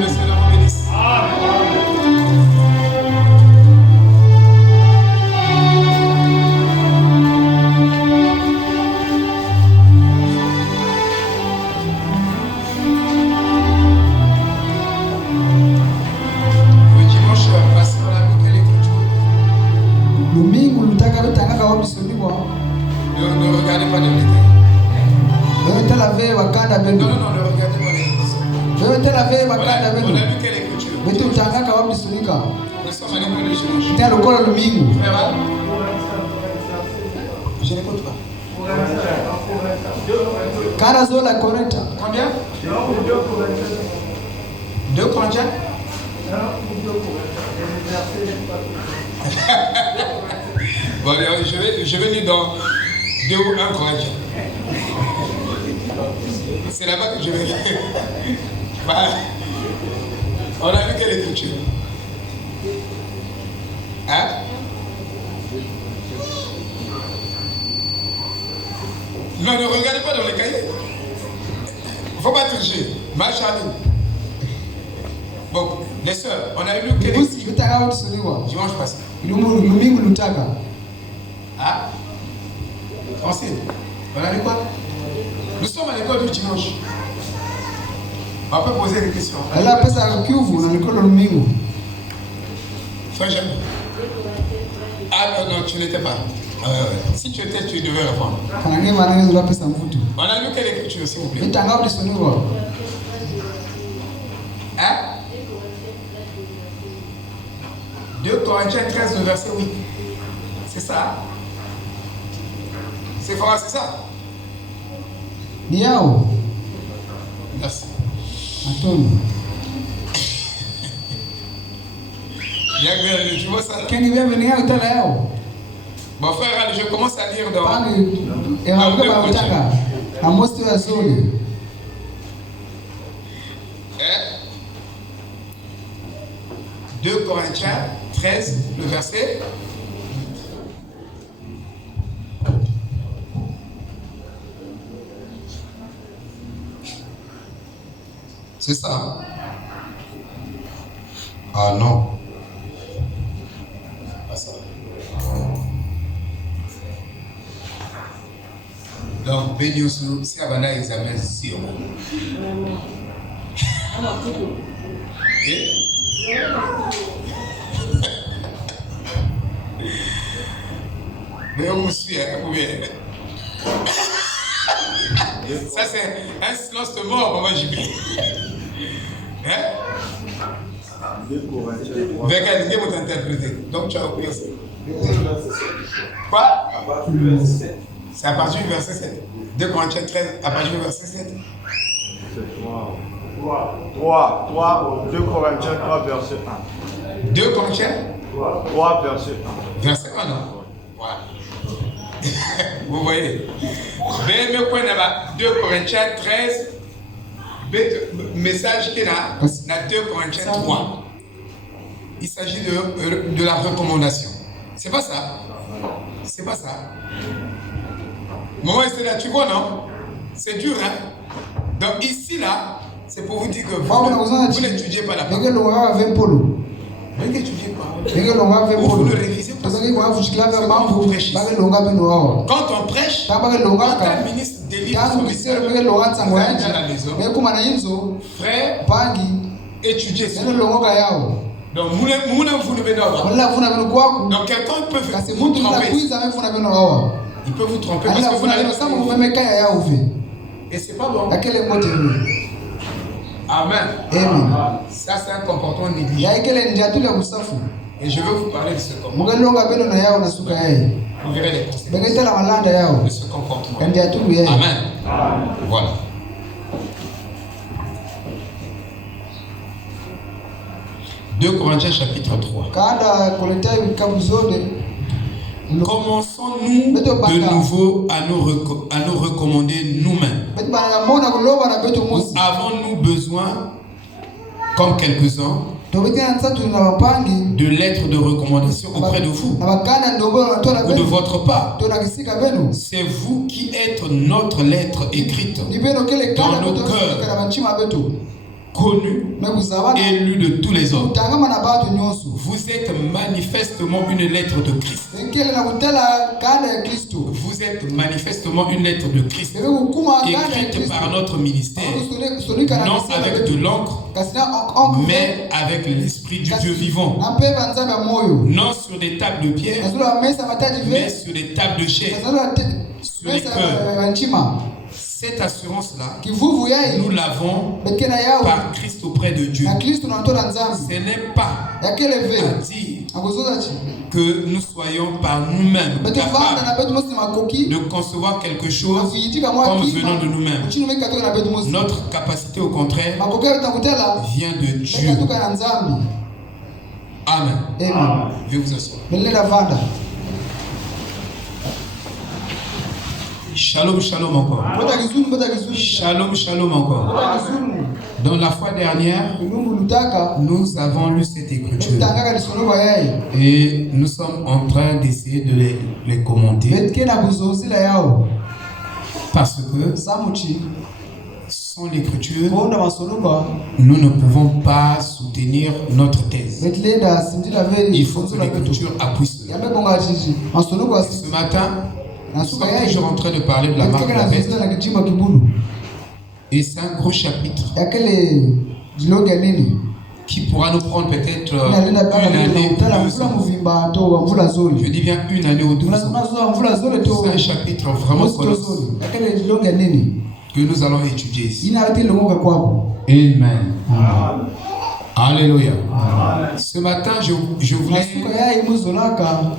le Seigneur vous bénisse. Le dimanche passé, on a vu quelle écriture? Ne regardez pas de l'été. Non, ne regardez pas l'église. On a vu quelle écriture? Nous sommes à l'école du dimanche. Frère, je n'écoute pas. Combien? 2 Corinthiens? Bon, je vais lire dans 2 ou 1 Corinthiens. C'est là-bas que je vais lire. On a vu quelle écriture? Hein? Non, ne regardez pas dans les cahiers. Il ne faut pas tricher. Ma Charlie. Bon, les sœurs, on a lu quelle écriture? Dimanche passé. Ah? Francine, on a lu quoi? Nous sommes à l'école du dimanche. On peut poser des questions. Frère Jean. Ah non, tu n'étais pas. Si tu étais, tu devais répondre. On a lu quelle écriture, s'il vous plaît? Hein? 2 Corinthiens 13, le verset 8. C'est ça? C'est vrai, c'est ça? Merci. Tu vois ça? Bon frère, je commence à lire dans 2 Corinthiens 13, le verset. C'est ça? Ah non. Pas ça. Donc, béni aussi, si on a un examen sur mais on me suit, ça c'est un silence de mort pour moi, j'y vais. Hein? Regardez, vous interprétez. Donc tu as oublié ça. Quoi? C'est à partir du verset 7. 2 Corinthiens 13, à partir du verset 7. 2 Corinthiens 3, verset 1. 2 Corinthiens 3, verset 1. Verset 1, non? Voilà. Vous voyez? 2 Corinthiens 13, message qui est là, 2 Corinthiens 3. Il s'agit de la recommandation. C'est pas ça? C'est pas ça? Maman, c'est là, tu vois, non? C'est dur, hein? Donc ici, là, c'est pour vous dire que vous n'étudiez pas la parole. Vous n'étudiez pas. Vous le révisez parce que vous prêchez. Quand on prêche, quand un ministre délivre son message, à la maison, frère, étudiez ça. Donc, vous ne venez pas. Donc, quelqu'un peut vous tromper. Il peut vous tromper parce que vous n'avez pas. Et c'est pas bon. Amen. Ça, c'est un comportement négligé. Et je veux vous parler de ce comportement. Vous verrez les conséquences de ce comportement. Amen. Voilà. Deux Corinthiens chapitre 3. Commençons-nous de nouveau à nous recommander nous-mêmes. Avons-nous besoin, comme quelques-uns, de lettres de recommandation auprès de vous ou de votre part. C'est vous qui êtes notre lettre écrite dans nos cœurs, connue et lue de tous les hommes. Vous êtes manifestement une lettre de Christ. Vous êtes manifestement une lettre de Christ écrite par notre ministère, non avec de l'encre, mais avec l'esprit du Dieu vivant. Non sur des tables de pierre, mais sur des tables de chair, sur les cœurs. Cette assurance-là, nous l'avons par Christ auprès de Dieu. Ce n'est pas à dire que nous soyons par nous-mêmes capables de concevoir quelque chose comme venant de nous-mêmes. Notre capacité, au contraire, vient de Dieu. Amen. Je vais vous asseoir. Shalom, shalom encore. Shalom, shalom encore. Dans la fois dernière, nous avons lu cette écriture et nous sommes en train d'essayer de les commenter parce que sans l'écriture, nous ne pouvons pas soutenir notre thèse. Il faut que l'écriture appuie cela. Ce matin, nous sommes toujours en train de parler de la marque de la bête. Et c'est un gros chapitre qui pourra nous prendre peut-être une année ou 2 ans. Je dis bien une année ou 2 ans. C'est un chapitre vraiment colossal que nous allons étudier ici. Amen. Alléluia. Ce matin, je voulais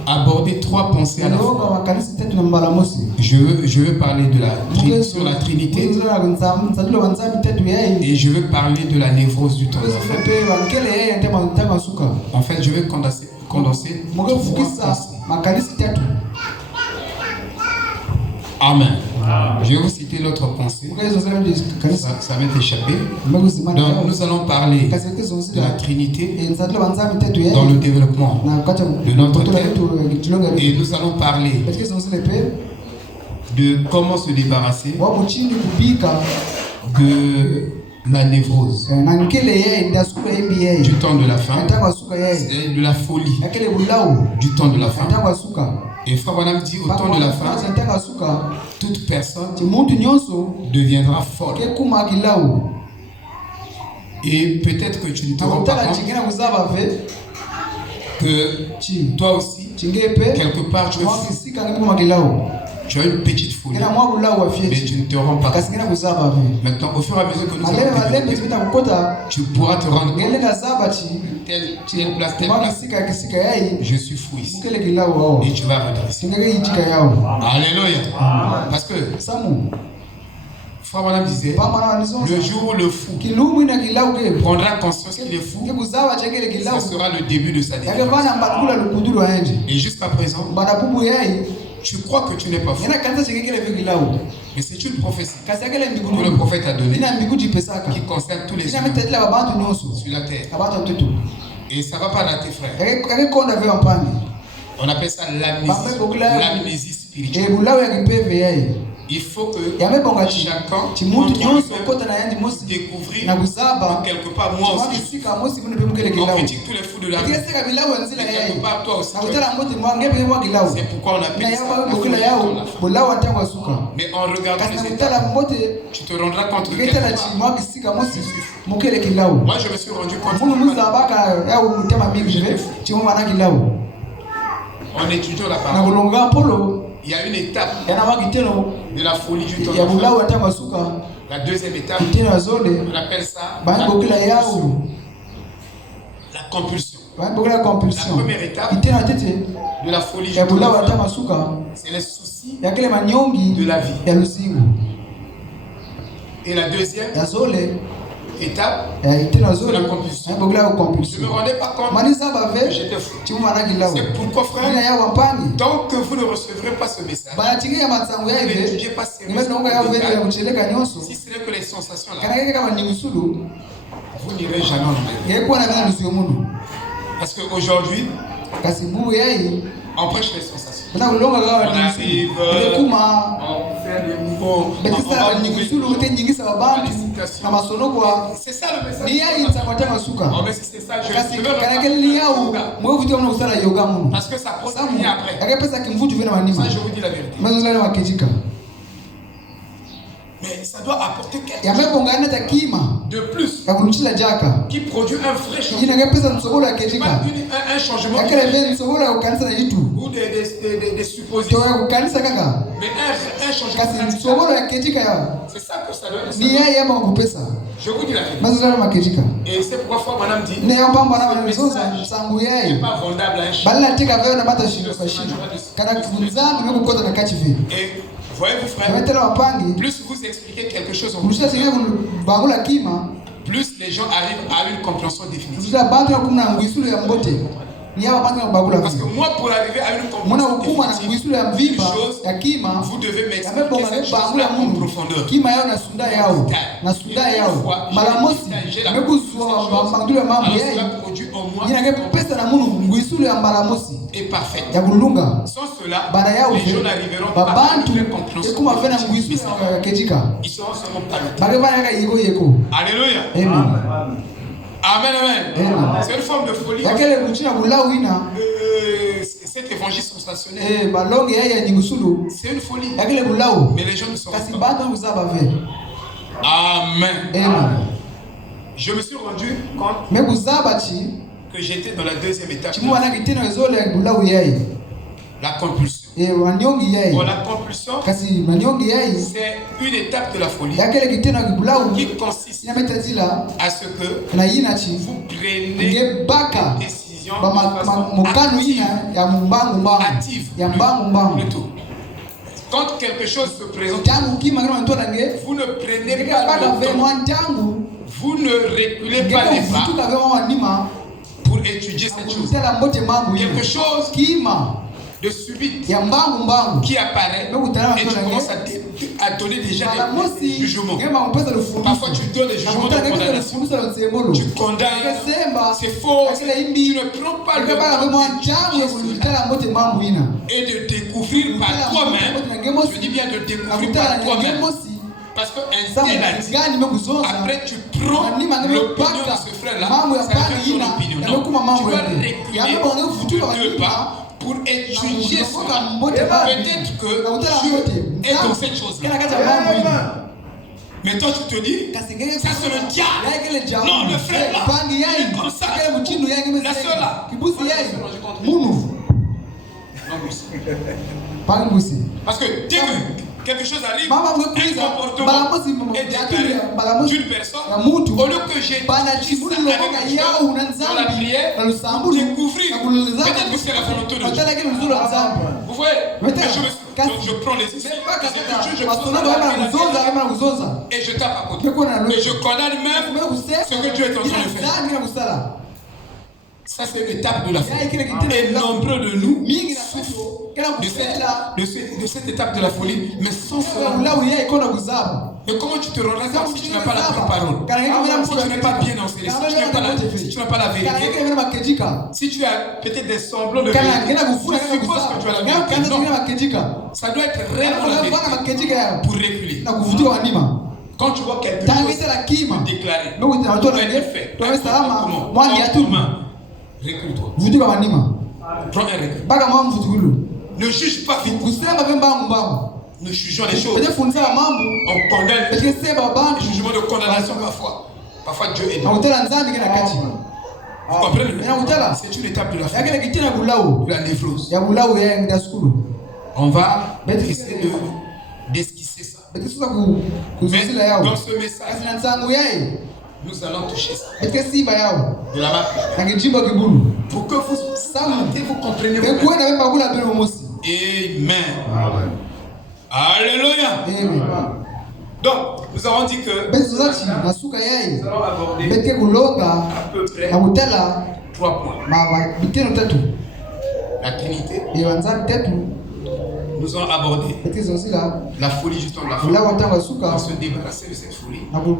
aborder 3 pensées à la fois. Je veux parler sur la Trinité et je veux parler de la névrose du temps. En fait, je vais condenser 3 pensées. Amen. Je vais vous citer l'autre pensée. Ça m'est échappé. Donc, nous allons parler de la Trinité dans le développement de notre thème. Et nous allons parler de comment se débarrasser de la névrose du temps de la fin, c'est de la folie du temps de la fin. Et Frère Branham dit au temps de la fin, toute personne deviendra folle. Et peut-être que tu ne te rends pas compte que toi aussi, quelque part, tu as une petite folie, mais tu ne te rends pas compte. Maintenant, au fur et à mesure que nous allons développer, tu pourras te rendre compte, telle place, je suis fou ici. Et tu vas redresser. Alléluia. Parce que Frère Branham disait, le jour où le fou prendra conscience qu'il est fou, ça sera le début de sa délivrance. Et jusqu'à présent, tu crois que tu n'es pas fou. Mais c'est une prophétie que le prophète a donnée qui concerne tous les humains sur la terre. Et ça ne va pas rater, frère. On appelle ça l'amnésie spirituelle. Il faut que chacun découvrir que quelque part moi aussi on critique tous les fous de la vie. Mais quelque part toi aussi c'est pourquoi on appelle ça. Mais en regardant les étapes, tu te rendras compte que quelque part moi je me suis rendu compte en étudiant la parole. Il y a une étape de la folie du temps. La deuxième étape, on appelle ça la compulsion. La première étape de la folie du temps, c'est les soucis de la vie. Et la deuxième étape, c'est la compulsion. Je ne me rendais pas compte que j'étais fou. C'est pourquoi, frère, tant que vous ne recevrez pas ce message, vous n'étudiez pas sérieusement les détails, si ce n'est que les sensations là, vous n'irez jamais en enfer. Parce qu'aujourd'hui, on prêche les sensations. On arrive, on fait des mouvements, c'est ça le message. Oh, mais si c'est ça, je veux le parce que ça continue après. Ça, je vous dis la vérité. Mais ça doit apporter quelque chose de plus qui produit un vrai changement. Pas un changement ou des suppositions. Mais un changement. C'est ça que ça doit être. Je vous dis la vérité. Et c'est pourquoi madame dit n'est pas vendable à un chien. Et voyez-vous frère, plus vous expliquez quelque chose en plus, plus les gens arrivent à une compréhension définitive. Parce que moi, pour arriver à une compréhension définitive, une chose, vous devez m'expliquer cette chose-là en profondeur. J'ai la cela produit en moi et parfait. Sans cela, les gens n'arriveront pas à une compréhension définitive. Ils seront seulement permis. Alléluia. Amen, amen. C'est une forme de folie. Cet évangile sensationnel. C'est une folie. Mais les gens ne sont pas. Amen. Je me suis rendu compte que j'étais dans la deuxième étape. La compulsion. Bon, la compulsion, c'est une étape de la folie qui consiste à ce que vous preniez des décisions de façon active. Quand quelque chose se présente, vous ne prenez pas le temps, vous ne reculez pas les pas pour étudier cette chose. Quelque chose de subite qui apparaît et tu commences à donner déjà des jugements. Parfois tu donnes des jugements de condamnation. Tu condamnes, c'est faux, tu ne prends pas le temps et de découvrir par toi-même. Je dis bien de découvrir par toi-même. Parce qu'un tel a dit, après tu prends l'opinion de ce frère-là, ça veut dire ton opinion. Non, tu dois reculer de 2 pas pour étudier cela. Peut-être que Dieu est dans cette chose-là. Mais toi tu te dis, ça c'est le diable. Non, le frère là, il est comme ça. La soeur là. Parce que dès que quelque chose arrive, un comportement est déclaré d'une personne, au lieu que j'ai dit ça avec Dieu dans la prière, pour découvrir, peut-être que c'est la volonté de Dieu. Vous voyez, je prends les essais, et je tape à côté. Et je condamne même ce que Dieu est en train de faire. Ça c'est l'étape de la folie. Et nombreux de nous souffrent de cette étape de la folie, mais sans cela. Mais comment tu te rendras compte si tu n'as pas la parole? Si tu n'es pas bien enseigné, si tu n'as pas la vérité, si tu as peut-être des semblants de vérité, je suppose que tu as la vérité. Non. Ça doit être réellement la vérité pour reculer. Quand tu vois quelque chose déclaré, un fait, recule-toi. Prends un recul. Ne juge pas vite. Nous jugeons les choses. On condamne les jugements de condamnation parfois. Parfois Dieu est là. Vous comprenez? C'est une étape de la foi. De la névrose. On va essayer d'esquisser ça. Mais dans ce message, nous allons toucher ça. De la main. Pour que vous compreniez. Amen. Alléluia. Donc, nous avons dit que nous allons aborder à peu près 3 points. La Trinité. Nous allons aborder la folie, justement la folie. On se débarrasser de cette folie. Un peu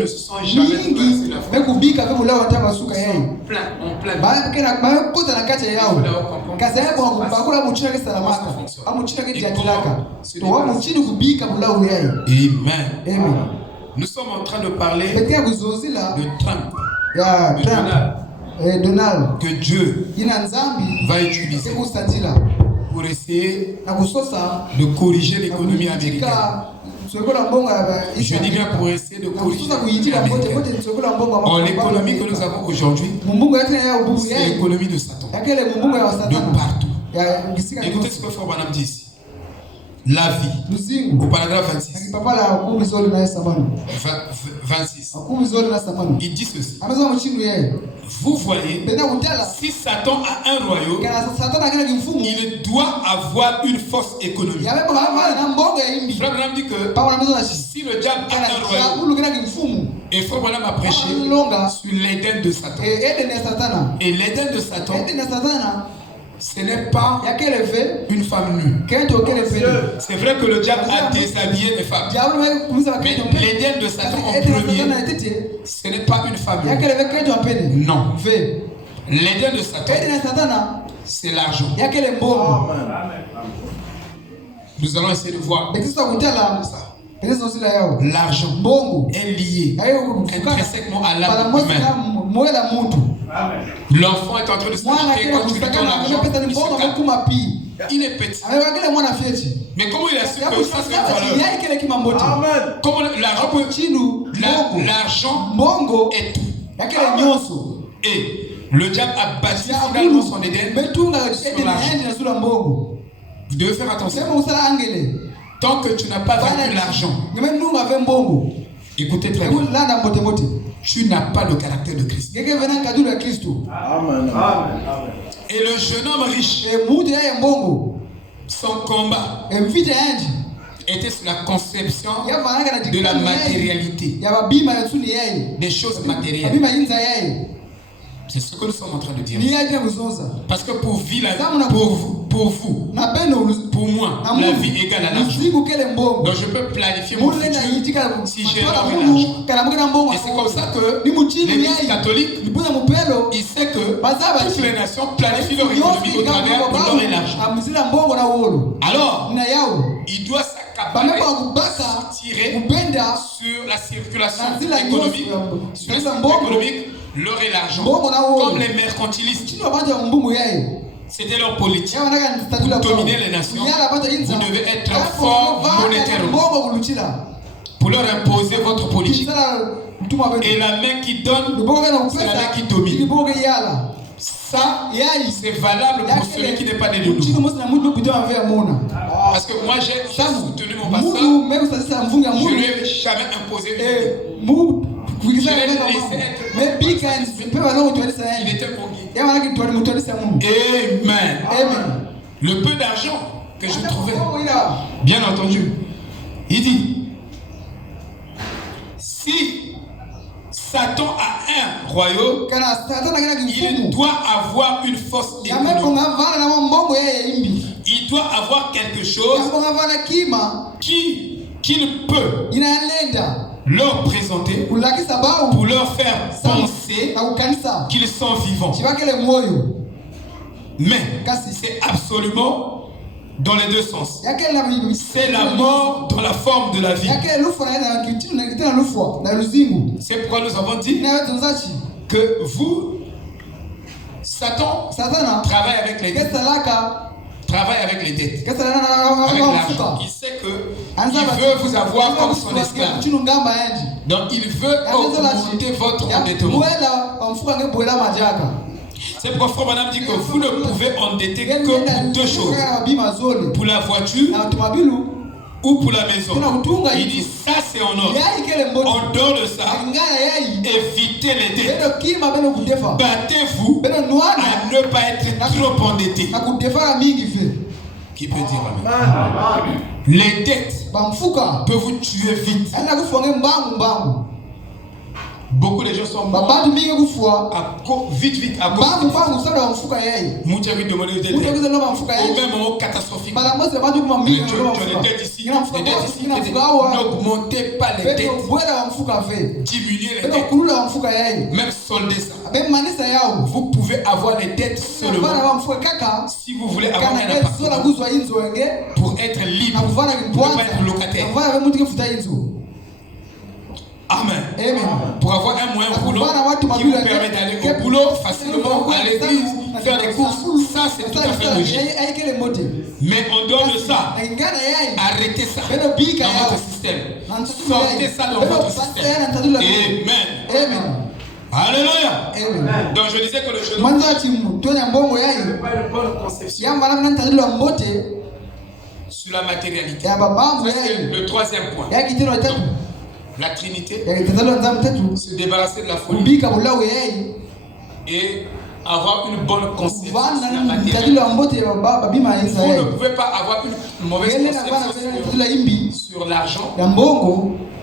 ne se sent jamais traversé mingi l'Afrique. mekubika pe mulao tamasuka yeye En plein. ba kena ba kota na kati yao kaza yabo bakula muchina ke salamaka amuchina ke jatilaka to wa muchini kubika mulao yeye. Amen. Amen. Nous sommes en train de parler Petia kuzozila de Trump, ya de Trump Donald que Dieu ina nzambi va utiliser sekusatila pour essayer na kusosa de corriger l'économie américaine. Je dis bien pour essayer de corriger l'économie américaine. Or, l'économie que nous avons aujourd'hui, c'est l'économie de Satan. De partout. Écoutez ce que Frère Branham dit ici. La vie, au paragraphe 26. 26. Il dit ceci. Vous voyez, si Satan a un royaume, il doit avoir une force économique. Frère Branham dit que si le diable a un royaume, et Frère Branham a prêché sur l'Éden de Satan. Et l'Éden de Satan, ce n'est pas une femme nue. C'est vrai que le diable a déshabillé les femmes. Mais l'Éden de Satan en premier, ce n'est pas une femme nue. Non. L'Éden de Satan, c'est l'argent. Nous allons essayer de voir ça. L'argent est lié intrinsèquement à l'âme humaine. L'enfant est en train de s'agiter quand tu lui donnes l'argent. Il est petit. Mais comment il a su que ça c'est une valeur? Comment l'argent est tout. Et le diable a bâti finalement son Éden sur l'argent. Vous devez faire attention. Tant que tu n'as pas vaincu l'argent, écoutez très bien, tu n'as pas le caractère de Christ. Amen. Et le jeune homme riche, son combat était sur la conception de la matérialité, des choses matérielles. C'est ce que nous sommes en train de dire. Parce que pour moi, la vie égale à l'argent. Donc je peux planifier mon futur si j'ai l'argent. Et c'est comme ça que l'Église catholique, il sait que toutes les nations planifient leur économie au travers de l'or et l'argent. Alors, il doit s'accaparer, tirer sur la circulation économique, l'or et l'argent, comme les mercantilistes. C'était leur politique. Pour dominer les nations, vous devez être fort monétairement pour leur imposer votre politique. Et la main qui donne, c'est la main qui domine. Ça, c'est valable pour celui qui n'est pas né de nous. Parce que moi, j'ai soutenu mon pasteur. Je ne lui ai jamais imposé je l'ai laissé être. Il était pour guide. Amen. Le peu d'argent que je trouvais, bien entendu, il dit, si Satan a un royaume, il doit avoir une force économique. Il doit avoir quelque chose qu'il peut leur présenter pour leur faire penser qu'ils sont vivants. Mais c'est absolument dans les deux sens. C'est la mort dans la forme de la vie. C'est pourquoi nous avons dit que vous, Satan travaille avec les dettes. Travaille avec les dettes, avec l'argent. Il sait qu'il veut vous avoir comme son esclave. Donc il veut augmenter votre endettement. C'est pourquoi Frère Branham dit que vous ne pouvez endetter que pour deux choses. Pour la voiture ou pour la maison. Il dit ça c'est en ordre. En dehors de ça, évitez les dettes. Battez-vous à ne pas être trop endetté. Qui peut dire amen? Les dettes peuvent vous tuer vite. Beaucoup de gens sont morts. Babantu mingi kufa. Vite, à cause. Bangu sana wa mfuka yeye. Mucha qui demande de Mucha kuza loma mfuka au yeye. même moment catastrophique. Bala mose bantu kuma mingi Tu loma as mfuka. des dettes ici, Ina mfuka des dettes ici, ina des dettes. mfuka hawa. N'augmentez pas les dettes. Bwela wa mfuka fe. Diminuez les Beno dettes. kulula wa mfuka yeye. Même soldez ça. Abe manisa yao. Vous pouvez avoir les dettes Bana seulement wa mfuka kaka. si vous voulez avoir Kana un ke sola appartement kuzwa inzo wenge. pour être libre, Na kuvana pour ne kipwanza. pas être locataire. Na kuvana we mtu kifuta inzo. Amen. Amen. Pour avoir un moyen boulot qui vous permet d'aller au boulot facilement, à l'église, faire des courses, ça c'est tout à fait logique. Mais en dehors de ça, arrêtez ça dans votre système. Sortez ça dans votre système. Amen. Alléluia. Donc je disais que le jeune homme n'avait pas une bonne conception sur la matérialité. C'est le troisième point. La Trinité, se débarrasser de la folie et avoir une bonne conception sur la matérialité. Vous ne pouvez pas avoir une mauvaise conception sur l'argent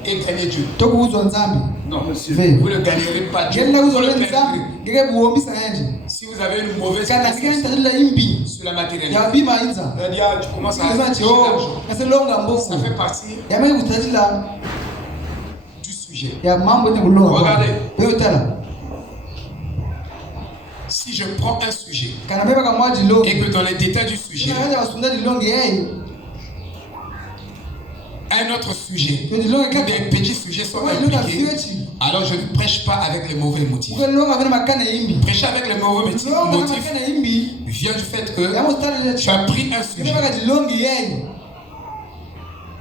et gagner Dieu. Non, monsieur, vous ne gagnerez pas Dieu. Vous le perdrez. Si vous avez une mauvaise conception sur la matérialité, tu commences à acheter l'argent. Ça fait partie du sujet. Regardez. Si je prends un sujet et que dans les détails du sujet, un autre sujet, des petits sujets sont impliqués, alors je ne prêche pas avec les mauvais motifs. Prêcher avec les mauvais motifs vient du fait que tu as pris un sujet.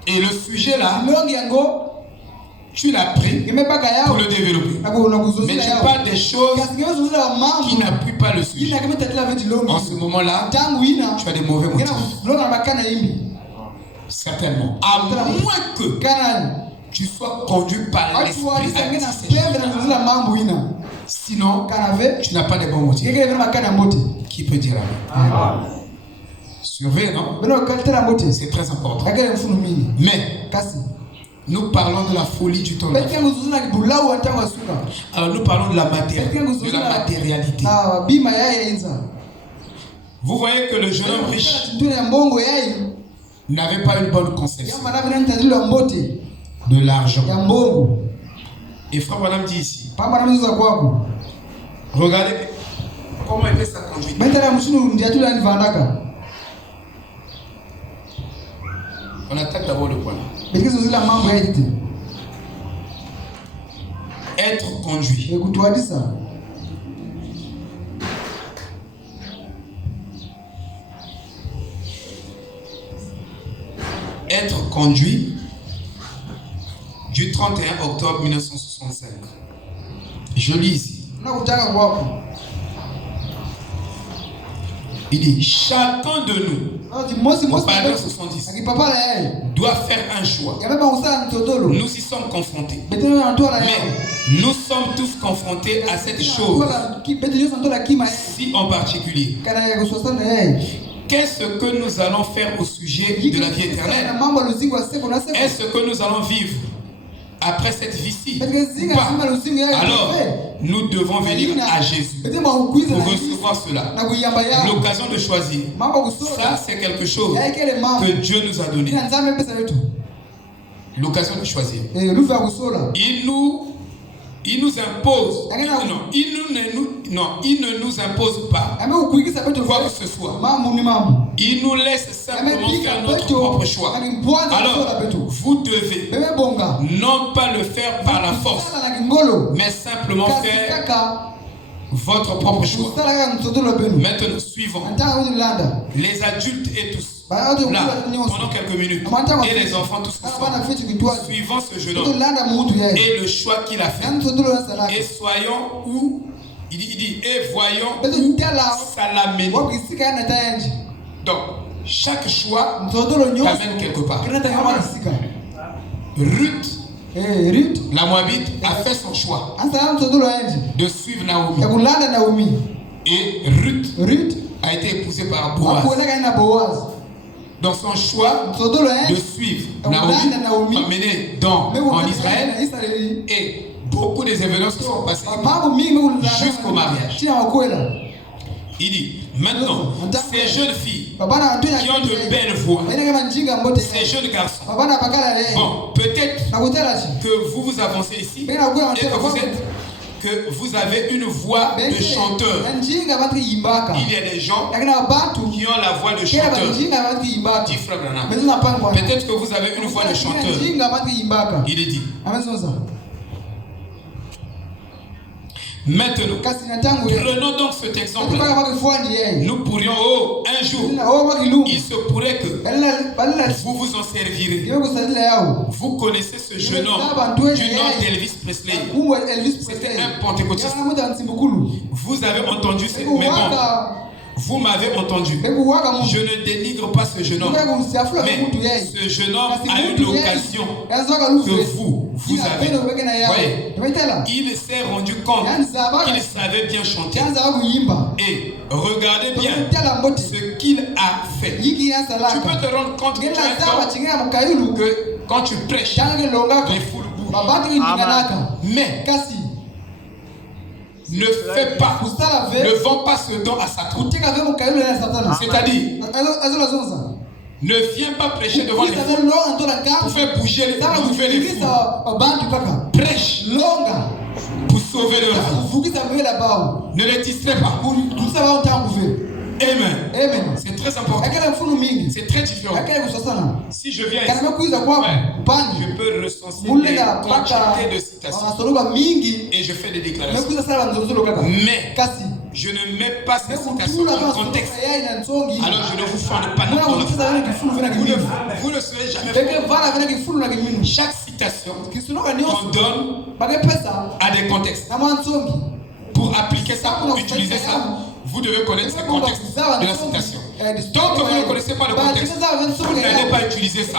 Et le sujet là, tu l'as pris pour le développer. Mais tu parles des choses qui n'appuient pas le sujet. En ce moment-là, tu as des mauvais motifs. Certainement. À moins que tu sois conduit par l'esprit. Sinon, tu n'as pas de bons motifs. Qui peut dire amen? Surveille, non? C'est très important. Mais nous parlons de la folie du temps. Alors nous parlons de la matérialité. Vous voyez que le jeune homme riche n'avait pas une bonne conception de l'argent. Et frère Madame dit ici, regardez comment était sa conduite. On attaque d'abord le point. Être conduit. Être conduit du 31 octobre 1965. Je lis ici. Il dit, chacun de nous, au paragraphe 70, doit faire un choix. Nous y sommes confrontés. Mais nous sommes tous confrontés à cette chose, si en particulier. Qu'est-ce que nous allons faire au sujet de la vie éternelle? Est-ce que nous allons vivre après cette vie-ci? Alors, nous devons venir à Jésus pour recevoir cela. L'occasion de choisir. Ça, c'est quelque chose que Dieu nous a donné. L'occasion de choisir. Il nous impose. Il ne nous impose pas quoi que ce soit. Il nous laisse simplement faire notre propre choix. Alors, vous devez non pas le faire par la force, mais simplement faire votre propre choix. Maintenant, suivons. Les adultes et tous. Là, pendant quelques minutes, et les enfants tous ensemble, suivant ce jeune homme et le choix qu'il a fait, et soyons où il dit et voyons où ça l'amène. Donc chaque choix t'amène quelque part. Ruth, la Moabite, a fait son choix de suivre Naomi. Et Ruth a été épousée par Boaz. Dans son choix de suivre Naomi, emmenée en Israël, et beaucoup des événements qui sont passés jusqu'au mariage. Il dit, maintenant, ces jeunes filles qui ont de belles voix, ces jeunes garçons, bon, peut-être que vous vous avancez ici et que vous avez une voix de chanteur. Il y a des gens qui ont la voix de chanteur. Dit Frère Branham. Peut-être que vous avez une voix de chanteur. Il est dit. Maintenant, prenons donc cet exemple. Nous pourrions, un jour, il se pourrait que vous vous en servirez. Vous connaissez ce jeune homme du nom d'Elvis Presley. C'était un pentecôtiste. Vous avez entendu ce... Mais bon, vous m'avez entendu. Je ne dénigre pas ce jeune homme. Mais ce jeune homme a une occasion que vous avez. Voyez, il s'est rendu compte qu'il savait bien chanter. Et regardez bien ce qu'il a fait. Tu peux te rendre compte que quand tu prêches, les foules bougent. Mais ne fais pas, ne vends pas ce don à Satan. C'est-à-dire, ne viens pas prêcher devant les foules pour faire bouger les foules. Prêche pour sauver leur vie. Ne les distrais pas. Amen. C'est très important. C'est très différent. Si je viens ici, je peux recenser les quantités de citations et je fais des déclarations. Mais je ne mets pas ces citations en contexte. Alors je ne vous fonde pas n'importe vous ne serez jamais. Chaque citation qu'on donne à des contextes. Pour appliquer ça, pour utiliser ça, vous devez connaître ce contexte de la citation. Tant que vous ne connaissez pas le contexte, vous n'allez pas utiliser ça.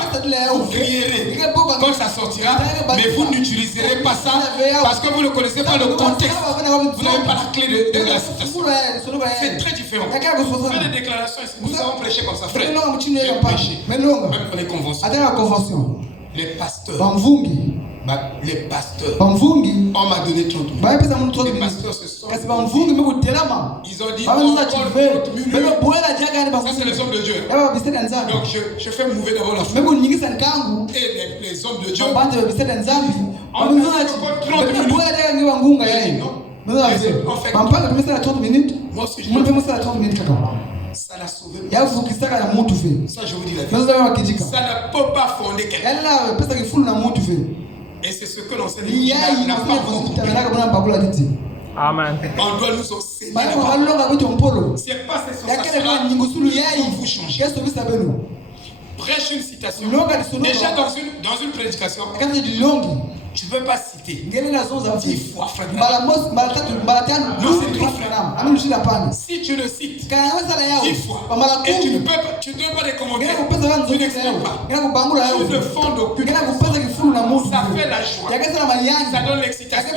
Vous crierez quand ça sortira, mais vous n'utiliserez pas ça parce que vous ne connaissez pas le contexte. Vous n'avez pas la clé de la citation. C'est très différent. Faites des déclarations ici. Nous avons prêché comme ça, frère. J'ai prêché. Même pour les conventions. Les pasteurs. Les pasteurs. On m'a donné 30 minutes. Les pasteurs se sont. Ils ont dit ça c'est les hommes de Dieu. Donc je fais mouver d'abord la foi. Et les hommes de Dieu. On a dit 30 minutes. Moi aussi je fais 30 minutes. Ça l'a sauvé. Ça je vous dis la vérité. Ça ne peut pas fonder quelqu'un. Et c'est ce que l'enseigne n'a pas compris. Amen. On doit nous enseigner. C'est pas ces sensations-là qui vont vous changer. Prêche une citation. Déjà dans une prédication, tu ne peux pas citer 10 fois frère. Non, c'est trop frère. Si tu le cites 10 fois et tu ne donnes pas des commentaires, tu n'expliques pas, tu ne fondes aucune. Ça fait la joie, ça donne l'excitation,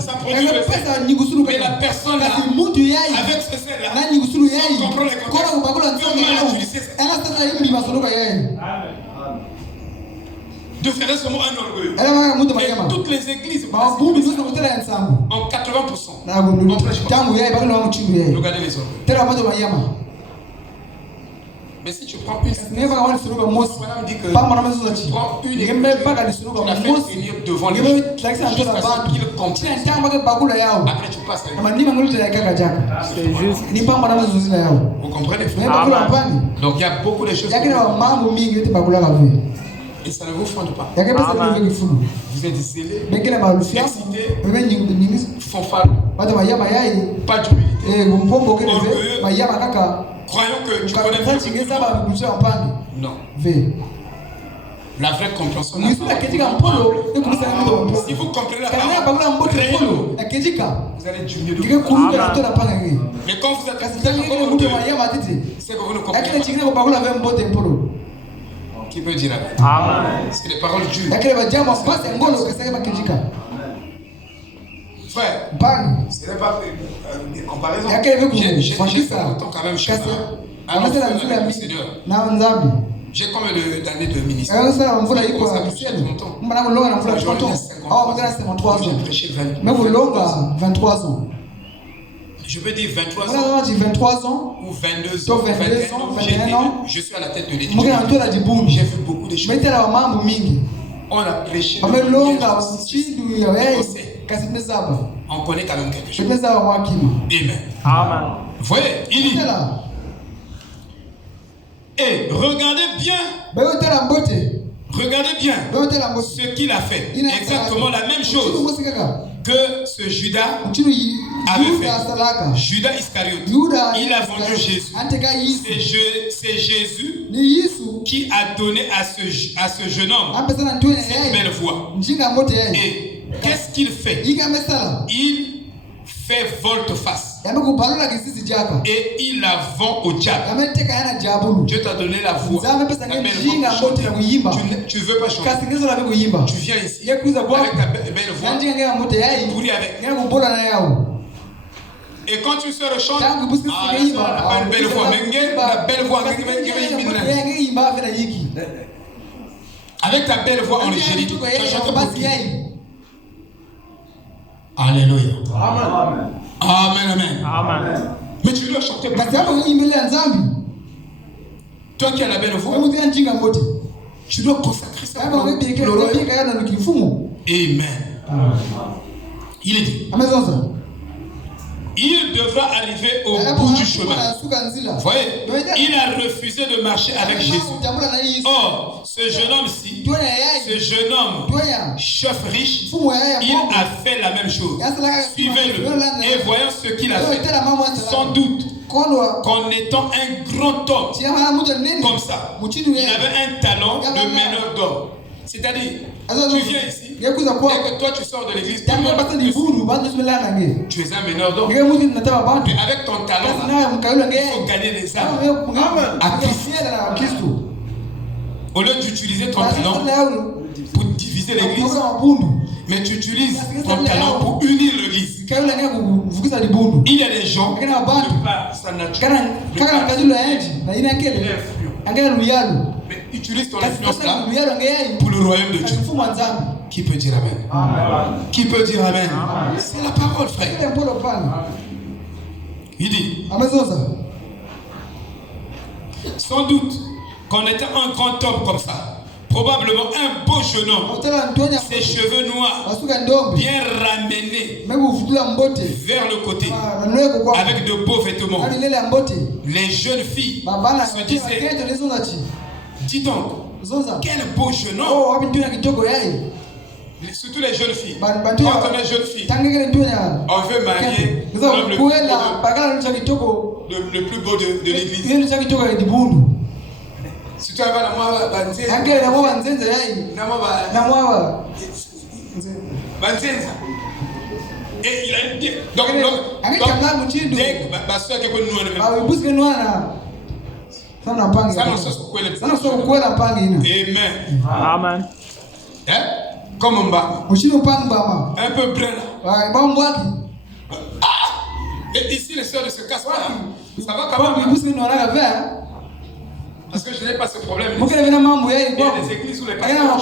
ça produit le zèle. Mais la personne là, avec ce zèle là, sans comprendre les contextes, peut mal utiliser ça. De faire ce mot un orgueil. Et toutes les églises en 80%. On prêche pas. Regardez les orgueils. Mais si tu prends une citation, madame dit que tu prends une écriture, tu la fais tenir devant les gens jusqu'à ce qu'ils comprennent. Après tu passes à une. C'est juste. Vous comprenez, frère? Donc il y a beaucoup de choses. Et ça ne vous fonde pas. Vous êtes zélé, excité, fanfarons, pas d'humilité, orgueilleux, croyant que tu connais plus. Non. La vraie compréhension. Si vous comprenez la parole, vous allez diminuer de vous. Mais quand vous êtes c'est que vous ne comprenez pas. Qui peut dire amen? C'est les paroles dures. Frère, ce n'est pas une comparaison. J'ai fait longtemps quand même chez moi. J'ai combien d'années de ministère? Ça, on voit là, il faut longtemps. Madame Longa, on voit là, longtemps. Ah, on voit 53 ans. Mais vous Longa, 23 ans. Je peux dire 23 ans. On a dit 23 ans. Ou 22 ans. 21 ans. Je suis à la tête de l'église. J'ai fait beaucoup de choses. On a prêché. On connaît quand même quelque chose. Amen. Amen. Vous voyez, il dit. Et regardez bien. Regardez bien ce qu'il a fait. Exactement la même chose que ce Judas avait fait. Judas Iscariote. Il a vendu Jésus. C'est Jésus qui a donné à ce jeune homme cette belle voix. Et qu'est-ce qu'il fait? Il fait volte-face. Et il la vend au diable. Dieu t'a donné la voix. Tu veux pas chanter. Tu viens ici avec ta belle voix pour y avec. Et quand tu sors chanter, la belle voix. La belle voix. Avec ta belle voix angélique, tu chantes pour qui? Alléluia. Amen. Amen, amen. Amen. Mais tu dois chanter pour toi qui as la belle voix. Tu dois consacrer ça pour le royaume. Amen. Il est dit. Il devra arriver au bout du chemin. Vous voyez, il a refusé de marcher avec Jésus. Or, ce jeune homme-ci, chef riche, il a fait la même chose. Suivez-le et voyons ce qu'il a fait. Sans doute qu'en étant un grand homme comme ça, il avait un talent de meneur d'homme. C'est-à-dire, tu viens ici, et que toi tu sors de l'église, tu es un meneur d'homme. Mais avec ton talent, il faut gagner les âmes à Christ. Au lieu d'utiliser ton talent pour diviser l'église, mais tu utilises ton talent pour unir l'église. Il y a des gens qui ne pas sa nature. Mais utilise ton influence là pour le royaume de Dieu. Qui peut dire amen? Amen. Qui peut dire amen? C'est la parole, frère. Il dit, sans doute qu'en étant un grand homme comme ça, probablement un beau jeune homme, ses cheveux noirs, bien ramenés vers le côté, avec de beaux vêtements. Les jeunes filles se disaient, dis donc, quel beau jeune homme. Surtout les jeunes filles. Quand on est jeune fille, on veut marier l'homme le plus beau de l'église. Si tu as la et il a dit donc ma soeur qui connaît Amen. Amen. Comme un bas. Un peu brun. Et ici les soeurs ne se cassent pas. Ça va quand même. Parce que je n'ai pas ce problème. Il y a des églises où les pasteurs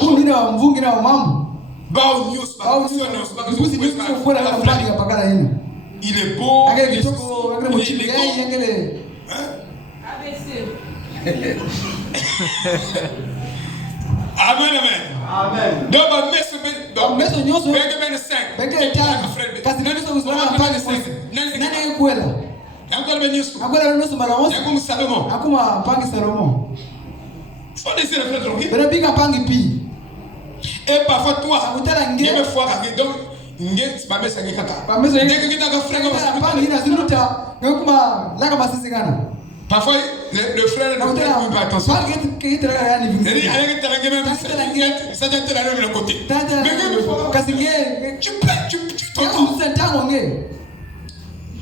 il est beau. Amen, amen. Amen. Donc, et parfois toi, parfois le frère ne fait pas attention.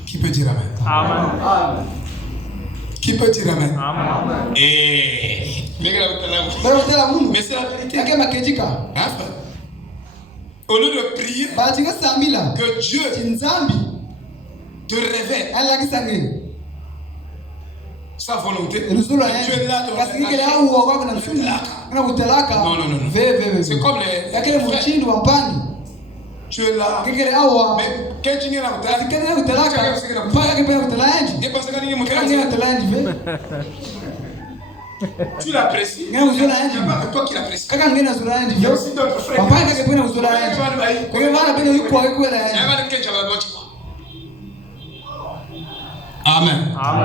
Qui peut dire amen? Amen. Qui peut dire amen? Amen. Mais c'est la vérité. Au lieu de prier que Dieu te révèle sa volonté. Dieu est là dans Non. C'est comme les frères. Tu es là. Mais quand tu es là, tu l'apprécies. Il n'y a pas que toi qui l'apprécies. Il y a aussi d'autres frères. Amen.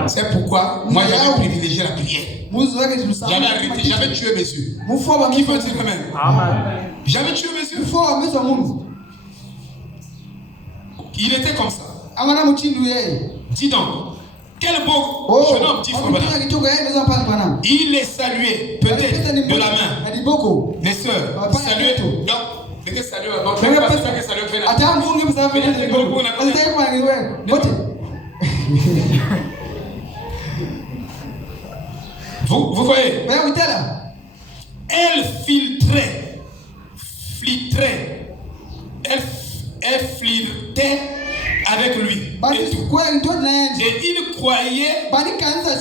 C'est pourquoi moi j'avais privilégié la prière. J'avais arrêté, j'avais tué mes yeux. Qui peut dire Amen? J'avais tué mes yeux. Il était comme ça. Dis donc, quel beau jeune homme, petit frère. Il est salué, peut-être de la main. Mes soeurs, saluez tout. Donc, c'était salué avant. Vous voyez? Elle flirtait avec lui. Et il croyait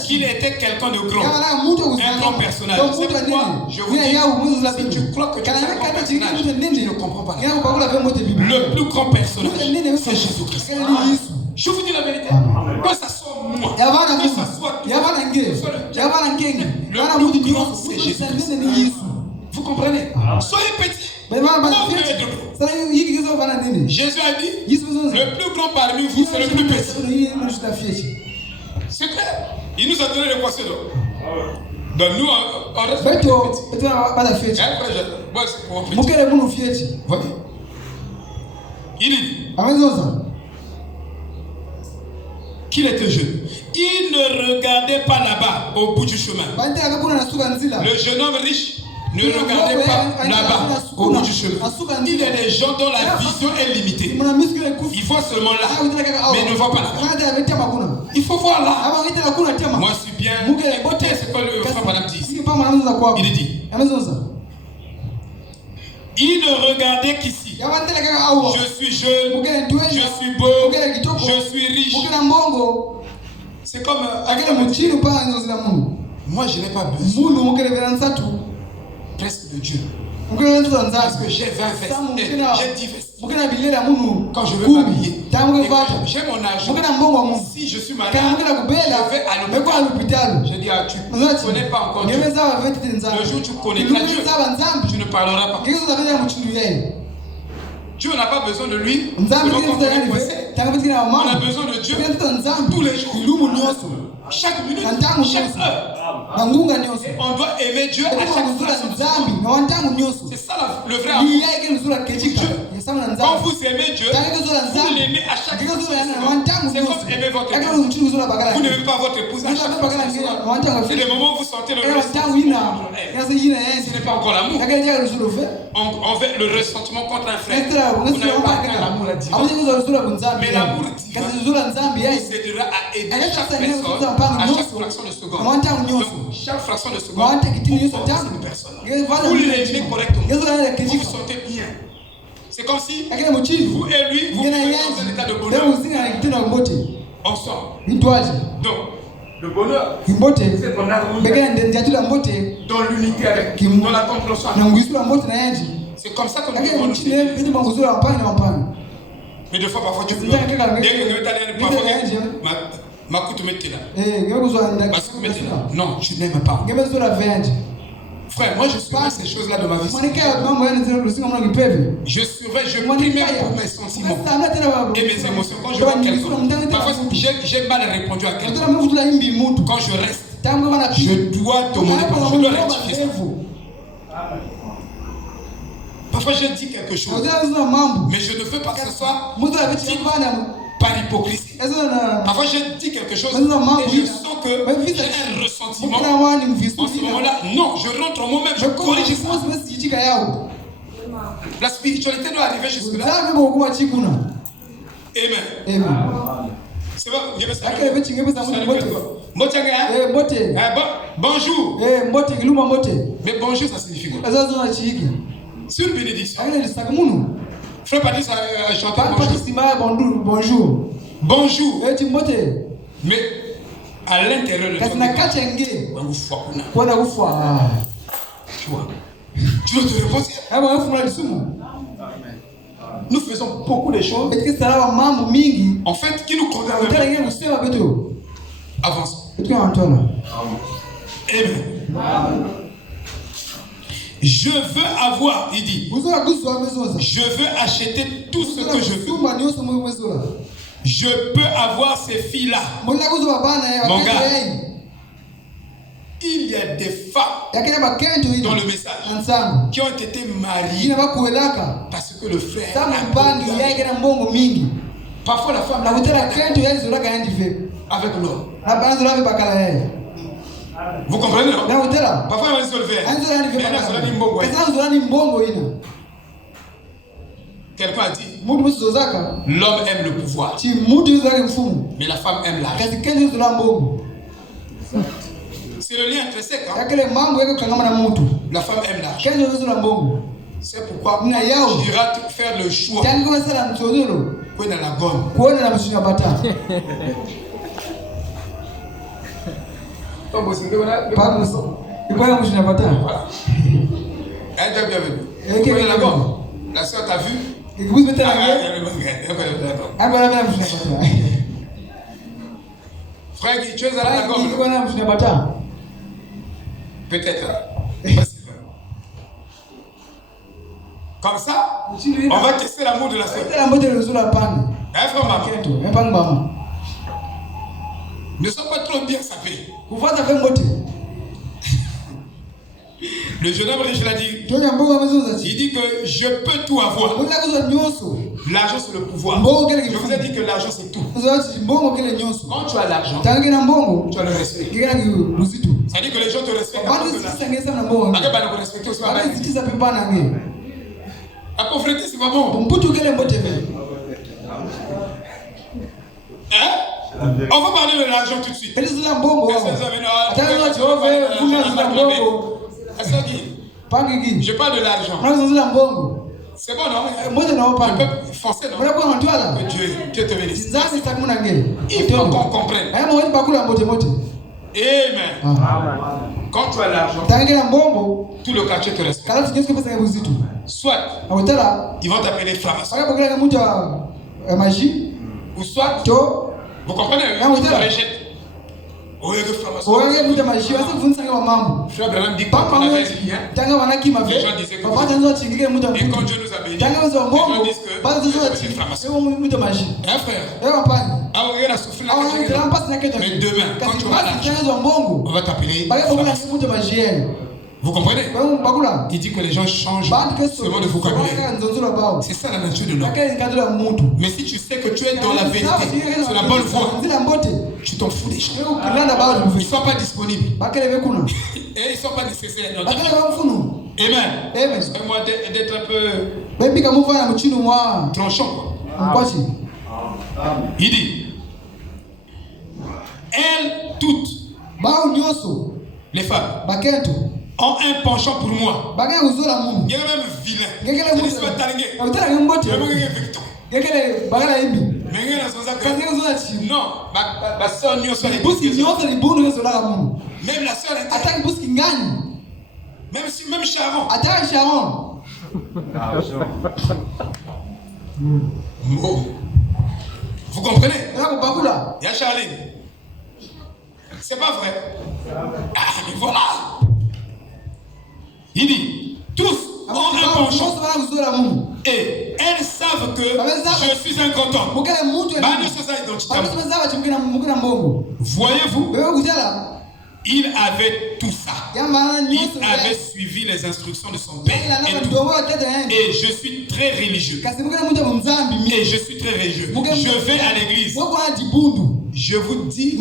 qu'il était quelqu'un de grand, un grand personnage. C'est pourquoi je vous dis, si tu crois que tu es un grand personnage, tu ne comprends pas. Le plus grand personnage, c'est Jésus-Christ. Je vous dis la vérité. Que ça soit moi, que ça soit toi, le plus grand, c'est Jésus-Christ. Vous comprenez? Soyez petits. Jésus a dit, le plus grand parmi vous, c'est le plus petit. C'est clair. Il nous a donné le poisson d'eau. Donc nous, on reste petit. Il dit qu'il était jeune. Il ne regardait pas là-bas, au bout du chemin. Le jeune homme riche ne regardez pas là-bas, au bout du chemin. Il y a des gens dont la vision est limitée. Il faut seulement là, mais ne voit pas là-bas. Il faut voir là. Moi, je suis bien. Écoutez ce que le frère Madame dit. Il dit, il ne regardait qu'ici. Je suis jeune, je suis beau, je suis riche. C'est comme moi, je n'ai pas besoin presque de Dieu. Parce que j'ai 20 vestes, j'ai 10 vestes. Quand je veux m'habiller, j'ai mon argent. Si je suis malade, je vais à l'hôpital. Je dis, tu ne connais pas encore Dieu. Le jour où tu connaîtras Dieu, tu ne parleras pas. Dieu n'a pas besoin de lui. On a besoin de Dieu tous les jours. Chaque minute, chaque heure. Et on doit aimer Dieu à chaque fraction. C'est ça le vrai amour. Quand vous aimez Dieu, vous l'aimez à chaque fraction. C'est comme aimer votre épouse. Vous n'aimez pas votre épouse à chaque fraction. C'est le moment où vous sentez le ressentiment. Ce n'est pas encore l'amour. On fait le ressentiment contre un frère. Vous n'avez pas l'amour à dire. Mais l'amour divin vous aidera à aider chaque personne à chaque fraction de seconde. Donc, chaque fraction de seconde, vous portez une personne. Vous l'aimez correctement. Vous vous sentez bien. C'est comme si vous et lui, vous êtes dans un état de bonheur. Ensemble. Donc, le bonheur, c'est ton harmonie. Dans l'unité avec, dans la compréhension. C'est comme ça que nous devons nous aider. Mais des fois, parfois, tu pleures. Dès que non, tu n'aimes pas. Frère, moi je surveille ces choses-là de ma vie. Je surveille, je prie même pour mes sentiments et mes émotions. Quand je vois quelqu'un, parfois j'ai mal répondu à quelqu'un. Quand je reste, je dois demander pardon, je dois rectifier ça. Parfois je dis quelque chose, mais je ne veux pas que ce soit par hypocrisie. Parfois je dis quelque chose et je sens que j'ai un ressentiment. En ce moment-là, non, je rentre en moi-même, je corrige ça. La spiritualité doit arriver jusque-là. Amen. C'est bon, bonjour. Mais bonjour, ça signifie quoi? C'est une bénédiction. Frère Patrice a chanté bonjour. Bonjour. Mais à l'intérieur de toi. Kasi na kati ya nge. Kwenda kufa. Tu vois. Tu dois te reposer. Nous faisons beaucoup de choses. En fait, qui nous condamnent. Avance. Amen. Je veux avoir, il dit. Je veux acheter tout ce que je veux. Je peux avoir ces filles-là. Mon gars, il y a des femmes dans le message qui ont été mariées parce que le frère a parfois la femme avec l'homme. Vous comprenez, non? Parfois elle va se lever. Quelqu'un a dit l'homme aime le pouvoir, mais la femme aime l'argent. C'est le lien très sec. Hein? La femme aime l'argent. C'est pourquoi tu iras faire le choix. Pour dans la gomme. La soeur t'a vu? Frère, tu es à la gomme. Peut-être. Comme ça, on va tester l'amour de la soeur. Ne sois pas trop bien sapé. Le jeune homme riche l'a dit. Il dit que je peux tout avoir. L'argent c'est le pouvoir. Je vous ai dit que l'argent c'est tout. Quand tu as l'argent, tu as le respect. Ça dit que les gens te respectent. La pauvreté c'est pas bon. Hein? On va parler de l'argent tout de suite. Je parle de l'argent. C'est bon, non? Je peux forcer, non? Que Dieu te bénisse. Il faut qu'on comprenne. Amen. Quand tu as l'argent, tout le quartier te respecte. Soit ils vont t'appeler franc-maçon. Ou soit, vous comprenez? Tu te rejettes. Frère Branham dit qu'on avait rien. Les gens disaient que et quand Dieu nous a bénis, les gens disent que c'est franc-maçon. Hein, frère? On a soufflé mais demain, quand tu auras l'argent, on va t'appeler franc-maçon. Vous comprenez? Il dit que les gens changent seulement de vocabulaire. C'est ça la nature de l'homme. Mais si tu sais que tu es dans la vérité, sur la bonne voie, tu t'en fous des gens. Ils ne sont pas disponibles. Et ils ne sont pas nécessaires. Amen. C'est moi d'être un peu tranchant. Il dit, elles toutes, les femmes, ont un penchant pour moi. Il y a même vilain. C'est pas talingué. Non, ma soeur n'y soit les même la soeur même Sharon. Vous comprenez? Il y a Charline. C'est pas vrai. Ah, mais voilà. Il dit, tous ont un penchant. Et elles savent que je suis un content. Voyez-vous, il avait tout ça. Il avait suivi les instructions de son père. Et je suis très religieux. Et je suis très religieux. Je vais à l'église. Je vous dis